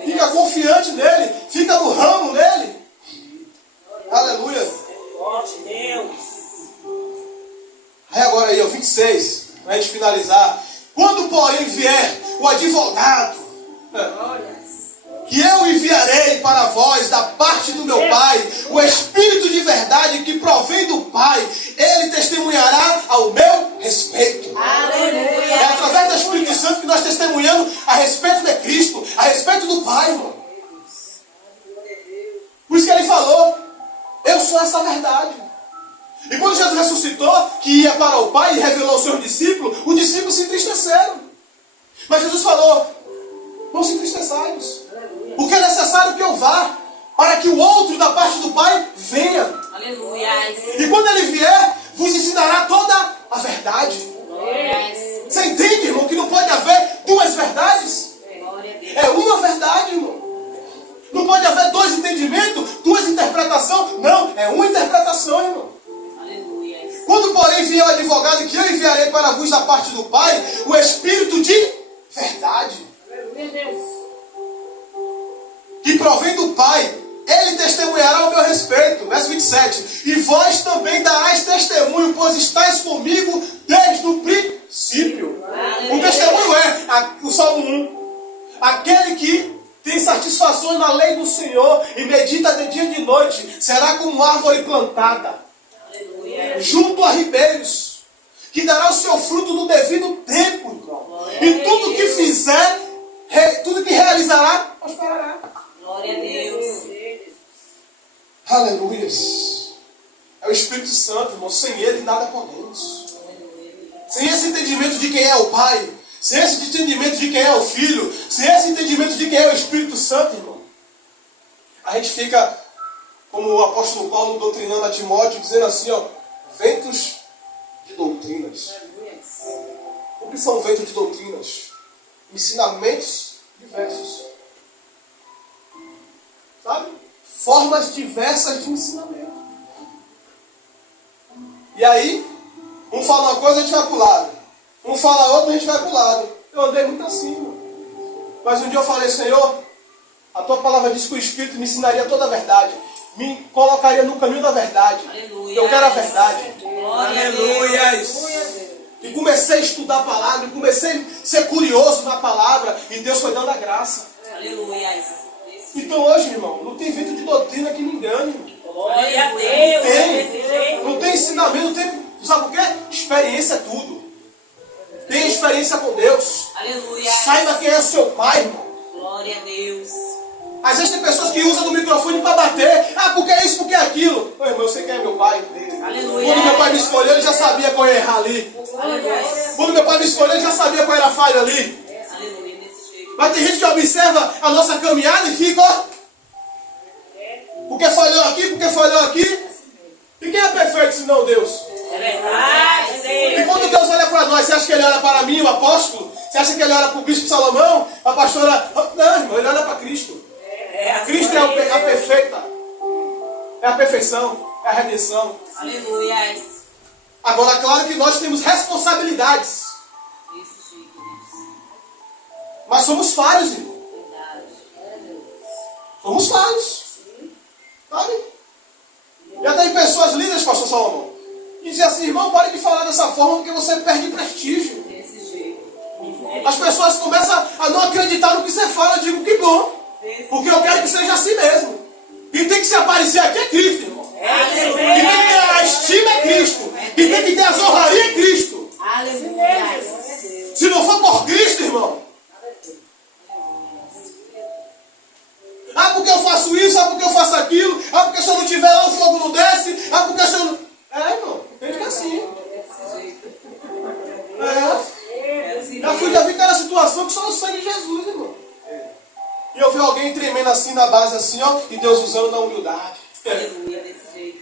Fica confiante nele. Fica no ramo nele. Aleluia. Forte Deus. Aí agora aí, ó, 26, para a gente finalizar. Quando, porém, vier o advogado, que eu enviarei para vós da parte do meu Pai, o Espírito de verdade que provém do Pai, ele testemunhará ao meu respeito. Aleluia. É através do Espírito Santo que nós testemunhamos a respeito de Cristo, a respeito do Pai, irmão. Por isso que ele falou: eu sou essa verdade. E quando Jesus ressuscitou, que ia para o Pai e revelou aos seus discípulos, os discípulos se entristeceram. Mas Jesus falou: não se entristeçais, porque é necessário que eu vá, para que o outro da parte do Pai venha. Aleluia. E quando ele vier, vos ensinará toda a verdade. Glória Você entende, irmão, que não pode haver duas verdades? a Deus. É uma verdade, irmão. Não pode haver dois entendimentos, duas interpretações. Não, é uma interpretação, irmão. Aleluia. Quando, porém, vier o advogado que eu enviarei para vos da parte do Pai, o Espírito de verdade, que provém do Pai, ele testemunhará ao meu respeito. Verso 27. E vós também darás testemunho, pois estáis comigo desde o princípio. O testemunho é o Salmo 1. Aquele que tem satisfações na lei do Senhor e medita de dia e de noite, será como árvore plantada Aleluia. junto a ribeiros, que dará o seu fruto no devido tempo, irmão. E tudo que fizer, tudo que realizará, prosperará. Glória a Deus. Aleluia. É o Espírito Santo, irmão. Sem ele nada podemos. Sem esse entendimento de quem é o Pai, sem esse entendimento de quem é o Filho, sem esse entendimento de quem é o Espírito Santo, irmão, a gente fica, como o apóstolo Paulo doutrinando a Timóteo, dizendo assim, ó, ventos de doutrinas. O que são ventos de doutrinas? Ensinamentos diversos. Sabe? Formas diversas de ensinamento. E aí, um fala uma coisa, a gente vai para o lado. Um fala outra, a gente vai para o lado. Eu andei muito assim, irmão. Mas um dia eu falei: Senhor, a tua palavra diz que o Espírito me ensinaria toda a verdade. Me colocaria no caminho da verdade. Aleluia. Eu quero a verdade. Glória a Aleluia. Deus. E comecei a estudar a palavra, e comecei a ser curioso na palavra, e Deus foi dando a graça. Aleluia. Então hoje, irmão, não tem vento de doutrina que me engane, irmão. Glória a Deus. Tem. Não tem ensinamento, não tem. Sabe o quê? Experiência é tudo. Tenha experiência com Deus. Aleluia. Saiba quem é seu Pai, irmão. Glória a Deus. Às vezes tem pessoas que usam o microfone para bater. Ah, porque é isso, porque é aquilo. Ô, irmão, eu sei quem é meu pai. Aleluia. Quando meu pai me escolheu, ele já sabia qual ia errar ali. Aleluia. Quando meu pai me escolheu, ele já sabia qual era a falha ali. Aleluia. Desse jeito. Mas tem gente que observa a nossa caminhada e fica, ó. Porque falhou aqui, porque falhou aqui. E quem é perfeito senão Deus? É verdade, E Deus. quando Deus olha para nós, você acha que Ele olha para mim, o apóstolo? Você acha que Ele olha para o bispo Salomão? A pastora... Não, irmão, Ele olha para Cristo. Cristo é a perfeita. É a perfeição. É a redenção. Aleluia. Agora, claro que nós temos responsabilidades. Desse jeito, Deus. Mas somos falhos, irmão. Verdade. Somos falhos. Sabe? Já tem pessoas lindas, pastor Salomão, que dizem assim, irmão, pare de falar dessa forma porque você perde prestígio. Desse jeito. As pessoas começam a não acreditar no que você fala. Eu digo, que bom. Porque eu quero que seja assim mesmo. E tem que se aparecer aqui é Cristo, irmão. E tem que ter a estima é Cristo. E tem que ter a honraria é Cristo. Aleluia. Se não for por Cristo, irmão. Ah, porque eu faço isso, ah, porque eu faço aquilo, ah, porque se eu não tiver lá o fogo não desce, ah, porque se eu não... É, irmão, tem que é assim. Já vi cada situação que só o sangue de Jesus, irmão. E eu vi alguém tremendo assim na base, assim, ó, e Deus usando na humildade. Aleluia. Desse jeito.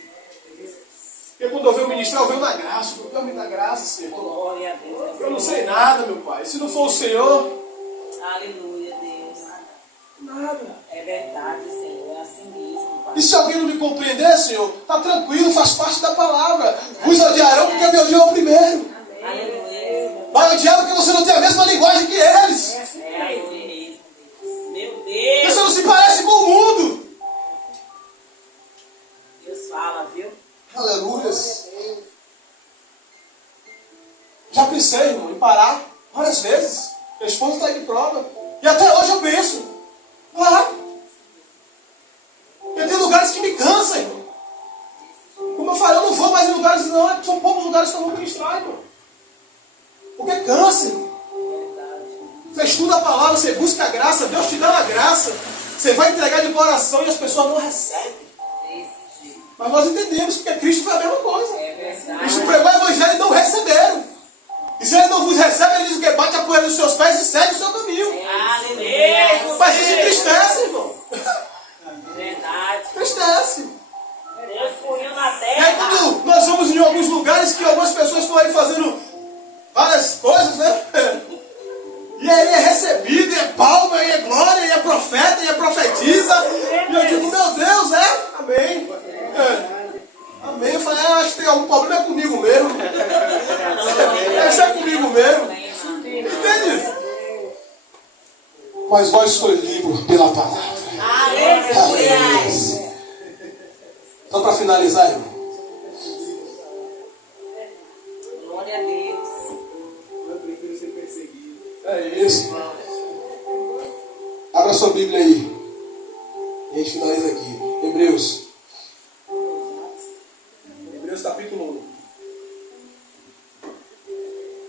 Porque quando eu venho ministrar, eu venho na graça. Eu venho na graça, Senhor. Glória a Deus. Eu não sei nada, meu Pai. Se não for o Senhor, Aleluia, Deus. nada. É verdade, Senhor. É assim mesmo, Pai. E se alguém não me compreender, Senhor, tá tranquilo, faz parte da palavra. Vos odiarão porque me odiou primeiro. Aleluia. Vai odiar porque você não tem a mesma linguagem que eles. É assim mesmo. Meu Porque Deus. você não se parece com o mundo. Deus fala, viu? Aleluias. Já pensei, irmão, em parar várias vezes. Minha esposa está aí de prova. E até hoje eu penso. Ah, eu tenho lugares que me cansam, irmão. Como eu falei, eu não vou mais em lugares, não. São poucos lugares que eu vou ministrar, irmão. Porque cansa, irmão. Você estuda a palavra, você busca a graça, Deus te dá a graça. Você vai entregar de coração e as pessoas não recebem. Desse jeito. Mas nós entendemos, porque Cristo foi a mesma coisa. É verdade. Cristo pregou o evangelho e não receberam. E se ele não vos recebe, ele diz o que? Bate a poeira nos seus pés e segue o seu caminho. Aleluia. Mas isso entristece, irmão. Verdade. Entristece. Deus correu na E aí terra. quando nós vamos em alguns lugares que algumas pessoas estão aí fazendo várias coisas, né? E aí é recebido, e é palma, e é glória, e é profeta, e é profetiza. E eu digo, meu Deus, é? Amém. Amém. Eu falei, acho que tem algum problema comigo mesmo. Deve ser comigo mesmo. Entende? Mas vós sois livres pela palavra. Aleluia. Só para finalizar, irmão. Glória a Deus. Eu prefiro ser perseguido. É isso. Abra sua Bíblia aí. E a gente finaliza aqui. Hebreus. Hebreus capítulo 1.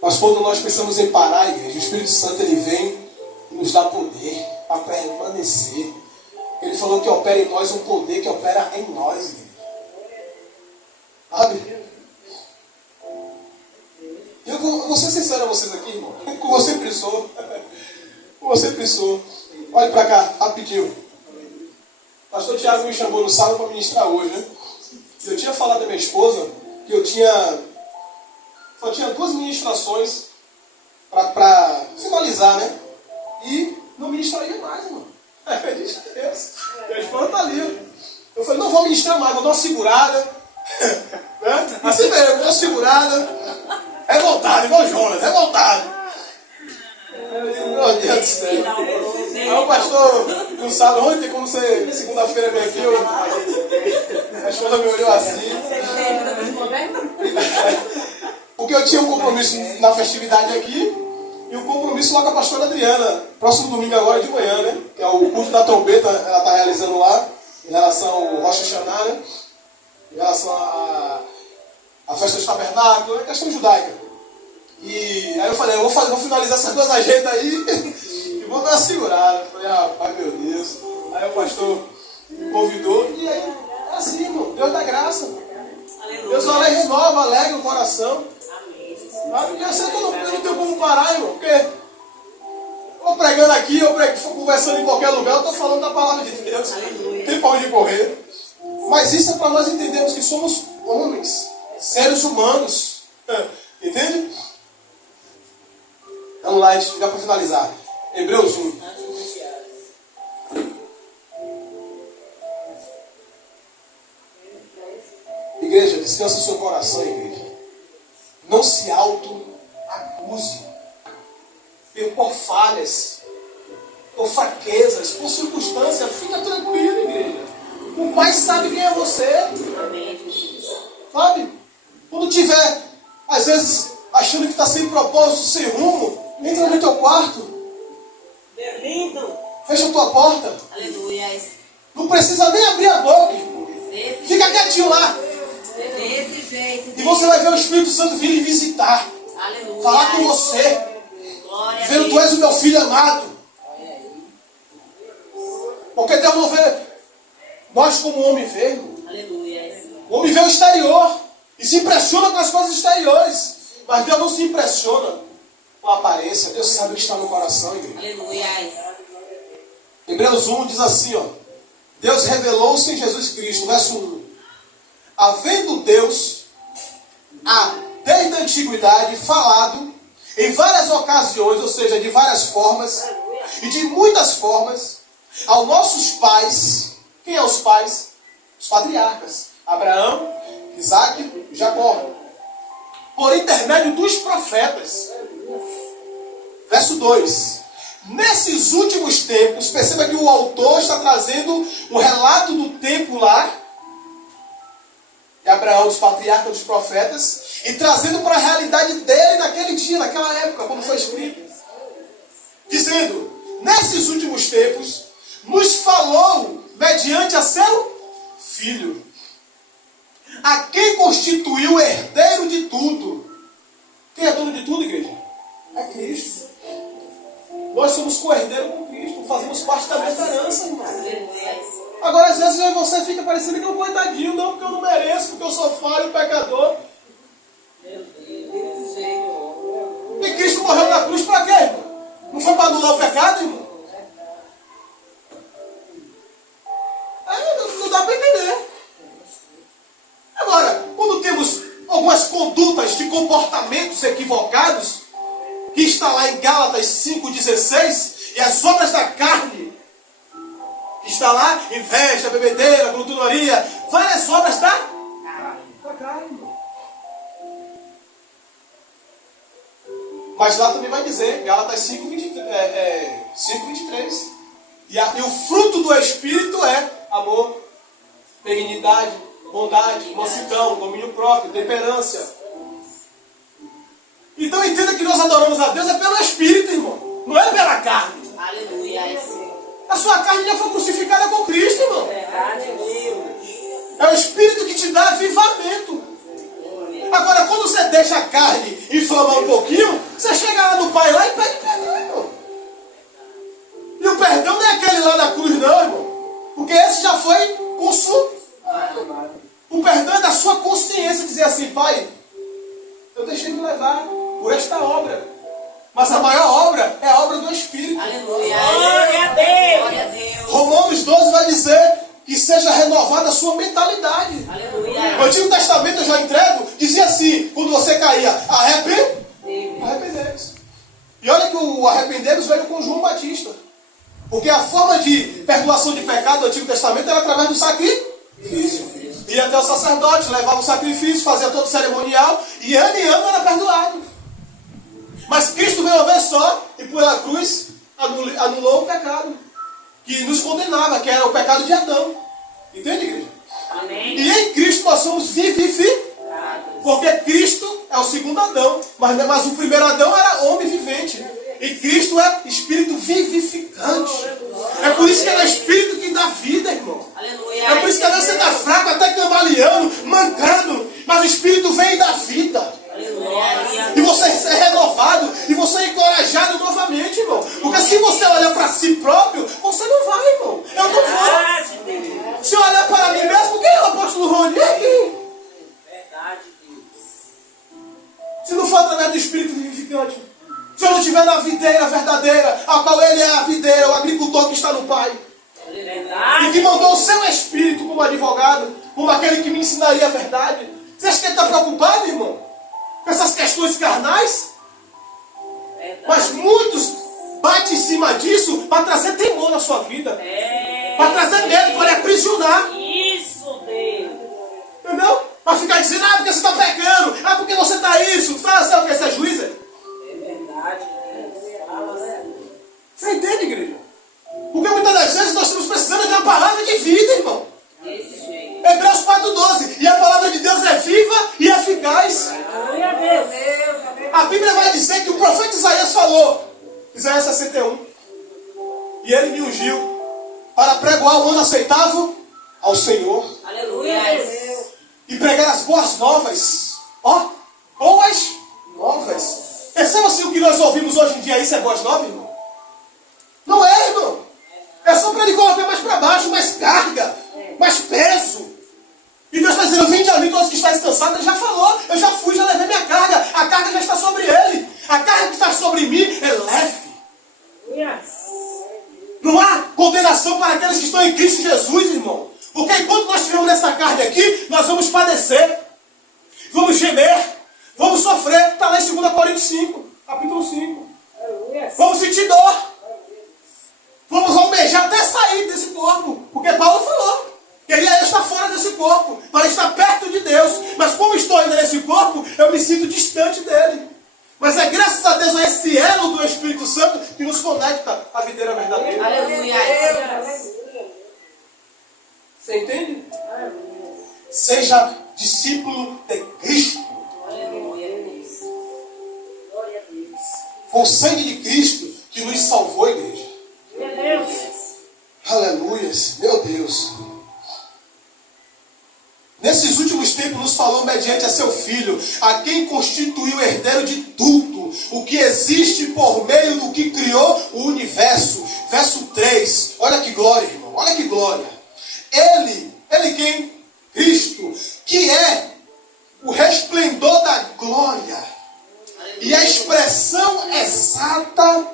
Mas quando nós pensamos em parar, igreja, o Espírito Santo ele vem e nos dá poder para permanecer. Ele falou que opera em nós um poder que opera em nós, igreja. Sabe? Eu vou ser sincero a vocês aqui, irmão. Como eu sempre sou. Como eu sempre sou. Olhe para cá, rapidinho. O pastor Tiago me chamou no sábado para ministrar hoje, né? Eu tinha falado da minha esposa que eu só tinha 2 ministrações para finalizar, né? E não ministraria mais, irmão. Acredite em Deus. Minha esposa está ali. Eu falei, não vou ministrar mais, vou dar uma segurada. Né? Assim mesmo, vou dar uma segurada. Revoltado, igual o Jonas, revoltado. Meu Deus do céu. Aí o pastor, não sabe onde tem como ser segunda-feira vem aqui. A esposa me olhou assim. Porque eu tinha um compromisso na festividade aqui e um compromisso lá com a pastora Adriana. Próximo domingo agora de manhã, né? Que é o culto da trombeta, ela está realizando lá, em relação ao Rosh Hashanah, né? Em relação à festa dos tabernáculos, é questão judaica. E aí eu falei, eu vou finalizar essas 2 agendas aí e vou dar uma segurada. Falei, rapaz, meu Deus. Aí o pastor me convidou. E aí, é assim, irmão. Deus dá graça. Aleluia. Deus vai lá e renova, alegra o coração. Amém. Sabe? E eu sei que eu não tenho como parar, irmão. Porque eu pregando aqui, eu conversando em qualquer lugar, eu estou falando da palavra de Deus. Aleluia. Não tem para onde correr. Mas isso é para nós entendermos que somos homens, seres humanos. Entende? Vamos lá, já para finalizar. Hebreus 1. Igreja, descansa o seu coração, igreja. Não se auto-acuse por falhas, por fraquezas, por circunstâncias. Fica tranquilo, igreja. O Pai sabe quem é você. Sabe? Quando tiver, às vezes, achando que está sem propósito, sem rumo, entra no teu quarto. Lindo. Fecha a tua porta. Aleluia. Não precisa nem abrir a boca, irmão. Fica quietinho lá. Desse jeito. E você vai ver o Espírito Santo vir lhe visitar. Aleluia. Falar com você. Glória a Dizendo, Deus. tu és o meu filho amado. Porque Deus não vê nós como o homem vê, irmão. Aleluia. O homem vê o exterior e se impressiona com as coisas exteriores. Mas Deus não se impressiona com a aparência. Deus sabe o que está no coração, igreja. Aleluia. Hebreus 1 diz assim, ó. Deus revelou-se em Jesus Cristo, verso 1. Havendo Deus, desde a antiguidade, falado em várias ocasiões, ou seja, de várias formas, e de muitas formas, aos nossos pais. Quem é os pais? Os patriarcas. Abraão, Isaac e Jacó. Por intermédio dos profetas. Verso 2. Nesses últimos tempos, perceba que o autor está trazendo um relato do tempo lá, de Abraão, dos patriarcas, dos profetas, e trazendo para a realidade dele naquele dia, naquela época, quando foi escrito. Dizendo, nesses últimos tempos, nos falou mediante a seu Filho, a quem constituiu herdeiro de tudo. Quem é dono de tudo, igreja? É Cristo. Nós somos co-herdeiros com Cristo, fazemos parte da mesma herança, irmão. Agora, às vezes, você fica parecendo que é um coitadinho, não, porque eu não mereço, porque eu sou falho, pecador. E Cristo morreu na cruz para quê, irmão? Não foi para anular o pecado, irmão? Não dá para entender. Agora, quando temos algumas condutas de comportamentos equivocados, que está lá em Gálatas 5,16, e as obras da carne, que está lá, inveja, bebedeira, glutonaria, várias obras da carne. Mas lá também vai dizer, Gálatas 5,23, e o fruto do Espírito é amor, benignidade, bondade, mansidão, domínio próprio, temperança. Então entenda que nós adoramos a Deus é pelo Espírito, irmão. Não é pela carne. Aleluia. A sua carne já foi crucificada com Cristo, irmão. Verdade, Deus. É o Espírito que te dá avivamento. Agora, quando você deixa a carne inflamar um pouquinho, você chega lá no Pai lá e pede perdão, irmão. E o perdão não é aquele lá na cruz, não, irmão. Porque esse já foi consumado. O perdão é da sua consciência dizer assim, Pai, eu deixei me levar por esta obra. Mas a maior obra é a obra do Espírito. Aleluia. Glória a Deus. Glória a Deus. Romanos 12 vai dizer que seja renovada a sua mentalidade. Aleluia. No Antigo Testamento, eu já entrego, dizia assim, quando você caía, arrependei-vos. E olha que o arrependei-vos veio com João Batista. Porque a forma de perdoação de pecado do Antigo Testamento era através do sacrifício. Ia até o sacerdote, levava o sacrifício, fazia todo o cerimonial, e ano era perdoado. Mas Cristo veio uma vez só, e pela cruz anulou o pecado que nos condenava, que era o pecado de Adão. Entende, igreja? Amém. E em Cristo nós somos vivificados. Porque Cristo é o segundo Adão, mas o primeiro Adão era homem vivente. E Cristo é espírito vivificante. É por isso que é o espírito que dá vida, irmão. Aleluia. É por isso que às vezes você está fraco, até cambaleando, mancando, mas o espírito vem e dá vida. Aleluia. E você é renovado, e você é encorajado novamente, irmão. Porque se você olhar para si próprio, você não vai, irmão. Eu não vou. Verdade, Deus. Se eu olhar para mim mesmo, quem é o apóstolo Rony? Verdade, Deus. Se não for através do Espírito vivificante. Se eu não estiver na videira verdadeira, a qual ele é a videira, o agricultor que está no Pai. E Verdade. que mandou o seu Espírito como advogado, como aquele que me ensinaria a verdade. Você acha que ele está preocupado, irmão? Com essas questões carnais? Mas muitos batem em cima disso para trazer temor na sua vida. Para trazer medo, para lhe aprisionar. Isso, Deus. Entendeu? Para ficar dizendo, porque você está pecando. Porque você está isso. Sabe o que é juíza? É verdade, Deus. Fala assim. Você entende, igreja? Porque muitas das vezes nós estamos precisando de uma palavra de vida, irmão. Desse jeito. Hebreus 4,12. E a palavra de Deus é viva e eficaz. Glória a Deus. A Bíblia vai dizer que o profeta Isaías falou, Isaías 61, e ele me ungiu para pregoar o ano aceitável ao Senhor Aleluia. e pregar as boas novas. Ó, boas novas. Perceba se o que nós ouvimos hoje em dia isso é boas novas, irmão? Não é, irmão. É só para ele colocar mais para baixo, mais carga, mais peso. E Deus está dizendo, vinde a mim todos que estáis cansados. Ele já falou, eu já fui, já levei minha carga. A carga já está sobre ele. A carga que está sobre mim é leve. Não há condenação para aqueles que estão em Cristo Jesus, irmão. Porque enquanto nós estivermos nessa carga aqui, nós vamos padecer. Vamos gemer. Vamos sofrer. Está lá em 2 Coríntios 5, capítulo 5. Vamos sentir dor. Vamos almejar até sair desse corpo. Porque Paulo falou. Ele está fora desse corpo, para estar perto de Deus. Mas como estou ainda nesse corpo, eu me sinto distante dele. Mas é graças a Deus a esse elo do Espírito Santo que nos conecta à videira verdadeira. Aleluia. Você entende? Seja discípulo de Cristo. Aleluia, Deus. Glória a Deus. Foi o sangue de Cristo que nos salvou, igreja. Meu Deus. Aleluias. Meu Deus. Nesses últimos tempos nos falou mediante a seu Filho, a quem constituiu herdeiro de tudo, o que existe por meio do que criou o universo. Verso 3, olha que glória, irmão, olha que glória. Ele quem? Cristo, que é o resplendor da glória e a expressão exata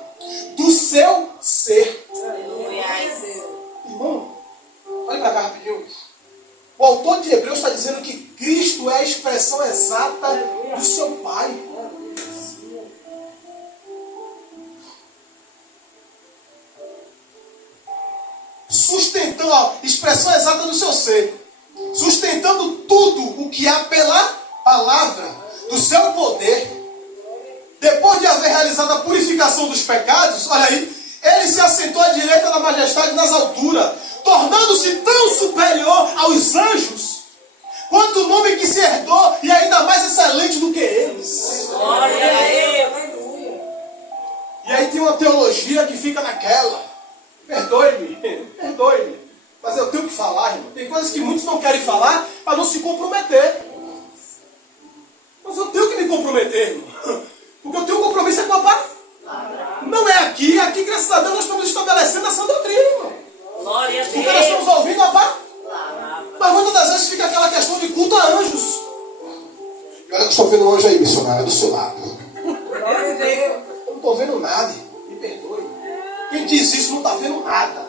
do seu ser. Aleluia. Irmão, olha para cá rapidinho. O autor de Hebreus está dizendo que Cristo é a expressão exata do seu Pai. Sustentando a expressão exata do seu ser. Sustentando tudo o que há pela palavra do seu poder. Depois de haver realizado a purificação dos pecados, olha aí, ele se assentou à direita da majestade nas alturas, tornando-se tão superior aos anjos, quanto o nome que se herdou e ainda mais excelente do que eles. Glória a Deus. E aí tem uma teologia que fica naquela. Perdoe-me, mas eu tenho que falar, irmão. Tem coisas que muitos não querem falar para não se comprometer. Mas eu tenho que me comprometer, irmão. Porque eu tenho um compromisso com a palavra. Não é aqui, graças a Deus nós estamos estabelecendo essa doutrina, irmão. Glória a Porque nós estamos Deus. ouvindo a palavra. Mas muitas das vezes fica aquela questão de culto a anjos. E olha que eu estou vendo um anjo aí, missionário, do seu lado. Eu não estou vendo nada, me perdoe. Quem diz isso não está vendo nada.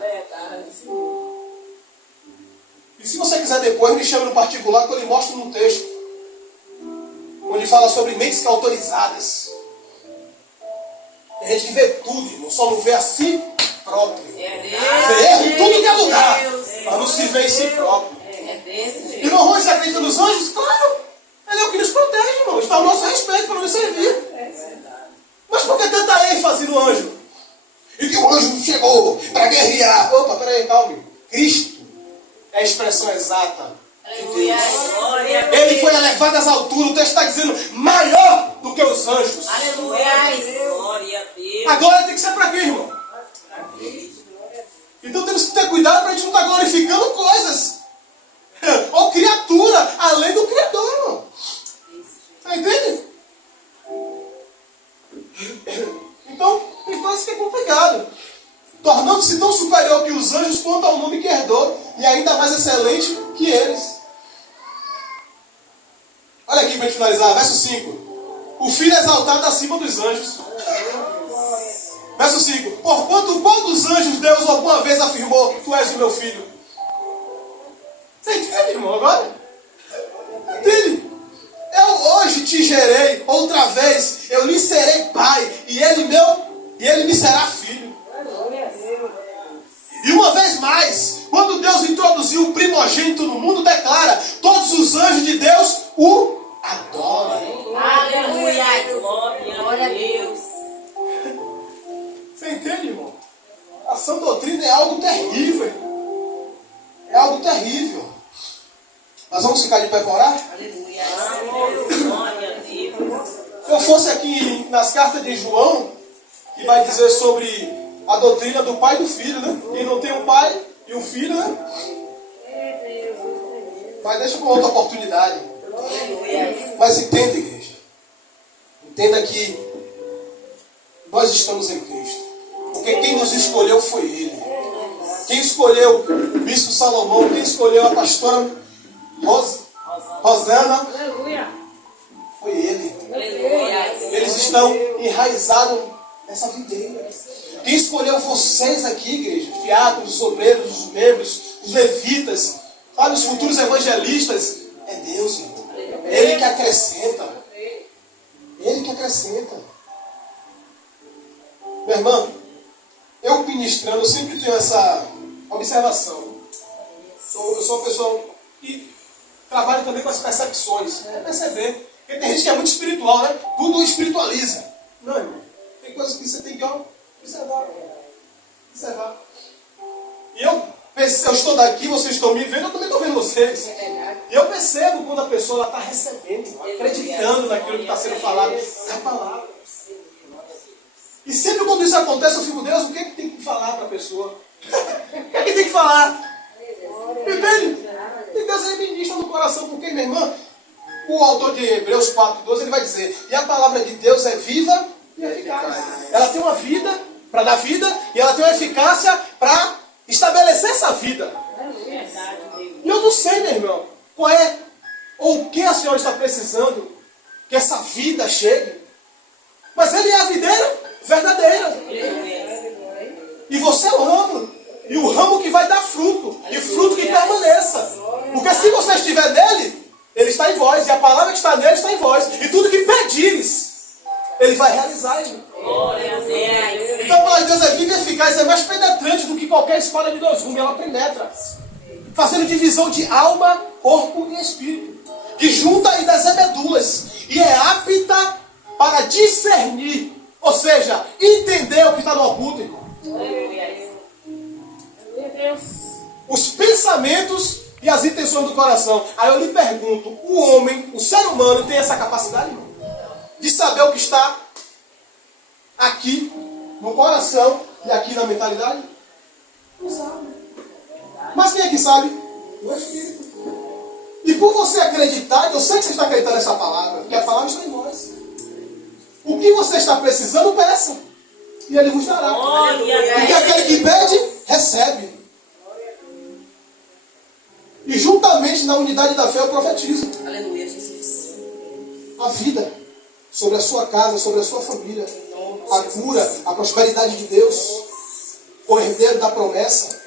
E se você quiser depois, me chame no particular que eu lhe mostro num texto. Onde fala sobre mentes autorizadas. A gente vê tudo, irmão, só não vê a si próprio. Vê erro em tudo que é lugar, mas não se vê em si próprio. É desse jeito. Irmão Rony, você acredita nos anjos? Claro! Ele é o que nos protege, irmão. Está ao nosso respeito para nos servir. Mas por que tanta ênfase no anjo? E que o anjo chegou para guerrear. Opa, peraí, calma. Cristo é a expressão exata de Aleluia. Deus. Glória a Deus. Ele foi elevado às alturas. O texto está dizendo maior do que os anjos. Aleluia. Glória a Deus. A glória tem que ser para quê, irmão? Então temos que ter cuidado para a gente não estar glorificando coisas. Ou criatura, além do Criador, irmão. Você entende? Então, tem coisas que é complicado. tornando-se tão superior que os anjos quanto ao nome que herdou, e ainda mais excelente que eles. Olha aqui para a gente finalizar, verso 5. O Filho é exaltado acima dos anjos. Verso 5. Porquanto qual dos anjos Deus alguma vez afirmou: tu és o meu filho? Você entende, irmão, agora? Entende? Eu hoje te gerei, outra vez eu lhe serei pai, e ele me será filho. E uma vez mais, quando Deus introduziu o primogênito no mundo, declara: todos os anjos de Deus o adoram. Aleluia. Glória a Deus. Você entende, irmão? A sã doutrina é algo terrível, irmão. É algo terrível. Nós vamos ficar de pé para orar? Aleluia. Glória a Deus. Se eu fosse aqui nas cartas de João, que vai dizer sobre a doutrina do pai e do filho, né? Quem não tem um pai e um filho, né? Mas deixa para outra oportunidade. Mas entenda, igreja. Entenda que nós estamos em Cristo. Porque quem nos escolheu foi Ele. Quem escolheu o bispo Salomão, quem escolheu a pastora Rosana, foi Ele. Eles estão enraizados nessa videira. Quem escolheu vocês aqui, igreja, os diáconos, os obreiros, os membros, os levitas, sabe, os futuros evangelistas, é Deus, irmão. Ele que acrescenta. Ele que acrescenta. Meu irmão, eu ministrando, eu sempre tenho essa observação. Eu sou uma pessoa que trabalha também com as percepções. Perceber. Porque tem gente que é muito espiritual, né? Tudo espiritualiza. Não, irmão. Tem coisas que você tem que observar. Observar. E eu estou daqui, vocês estão me vendo, eu também estou vendo vocês. E eu percebo quando a pessoa está recebendo, acreditando naquilo que está sendo falado. É a palavra. E sempre quando isso acontece, eu fico: Deus, o que é que tem que falar para a pessoa? O que é que tem que falar? Entende? E Deus ele ministra no coração, porque, minha irmã, o autor de Hebreus 4:12, ele vai dizer: e a palavra de Deus é viva e eficaz. Ela tem uma vida para dar vida, e ela tem uma eficácia para estabelecer essa vida. E eu não sei, meu irmão, qual é ou o que a senhora está precisando que essa vida chegue. Mas Ele é a videira verdadeira. E você é o ramo. E o ramo que vai dar fruto. E fruto que permaneça. Porque se você estiver nele, Ele está em vós. E a palavra que está nele está em vós. E tudo que pedires, Ele vai realizar. Então a palavra de Deus é viva e eficaz. É mais penetrante do que qualquer espada de dois gumes. Ela penetra. Fazendo divisão de alma, corpo e espírito. Que junta e das medulas. E é apta para discernir. Ou seja, entender o que está no oculto, irmão. Os pensamentos e as intenções do coração. Aí eu lhe pergunto: o homem, o ser humano, tem essa capacidade, irmão? De saber o que está aqui no coração e aqui na mentalidade? Não sabe. Mas quem é que sabe? O Espírito. E por você acreditar, eu sei que você está acreditando nessa palavra, porque a palavra está em nós. O que você está precisando, peça. E Ele vos dará. Porque aquele que pede, recebe. E juntamente na unidade da fé eu profetizo. Aleluia, Jesus. A vida sobre a sua casa, sobre a sua família. A cura, a prosperidade de Deus. O herdeiro da promessa.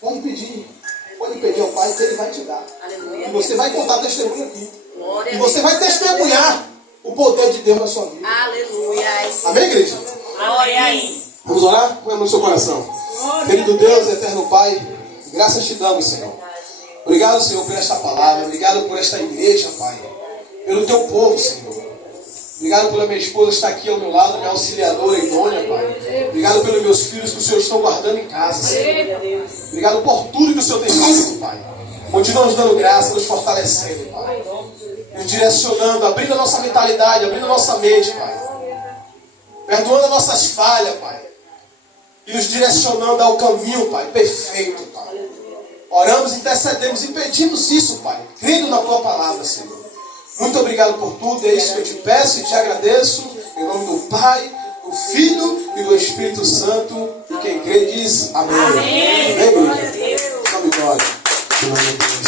Pode pedir ao Pai que Ele vai te dar. Aleluia. E você vai contar testemunho aqui. E você vai testemunhar o poder de Deus na sua vida. Aleluia. Amém, igreja? Glória. Vamos orar? Põe no seu coração. Querido Deus, eterno Pai, graças te damos, Senhor. Obrigado, Senhor, por esta palavra. Obrigado por esta igreja, Pai. Pelo teu povo, Senhor. Obrigado pela minha esposa que está aqui ao meu lado, minha auxiliadora idônea, Pai. Obrigado pelos meus filhos que o Senhor está guardando em casa, Senhor. Obrigado por tudo que o Senhor tem feito, Pai. Continua nos dando graça, nos fortalecendo, Pai. Nos direcionando, abrindo a nossa mentalidade, abrindo a nossa mente, Pai. Perdoando as nossas falhas, Pai. E nos direcionando ao caminho, Pai, perfeito, Pai. Oramos, intercedemos e pedimos isso, Pai. Crendo na Tua palavra, Senhor. Muito obrigado por tudo, é isso que eu te peço e te agradeço. Em nome do Pai, do Filho e do Espírito Santo. E quem crê diz amém. Amém. Amém, Glória a igreja? Deus. Salve glória.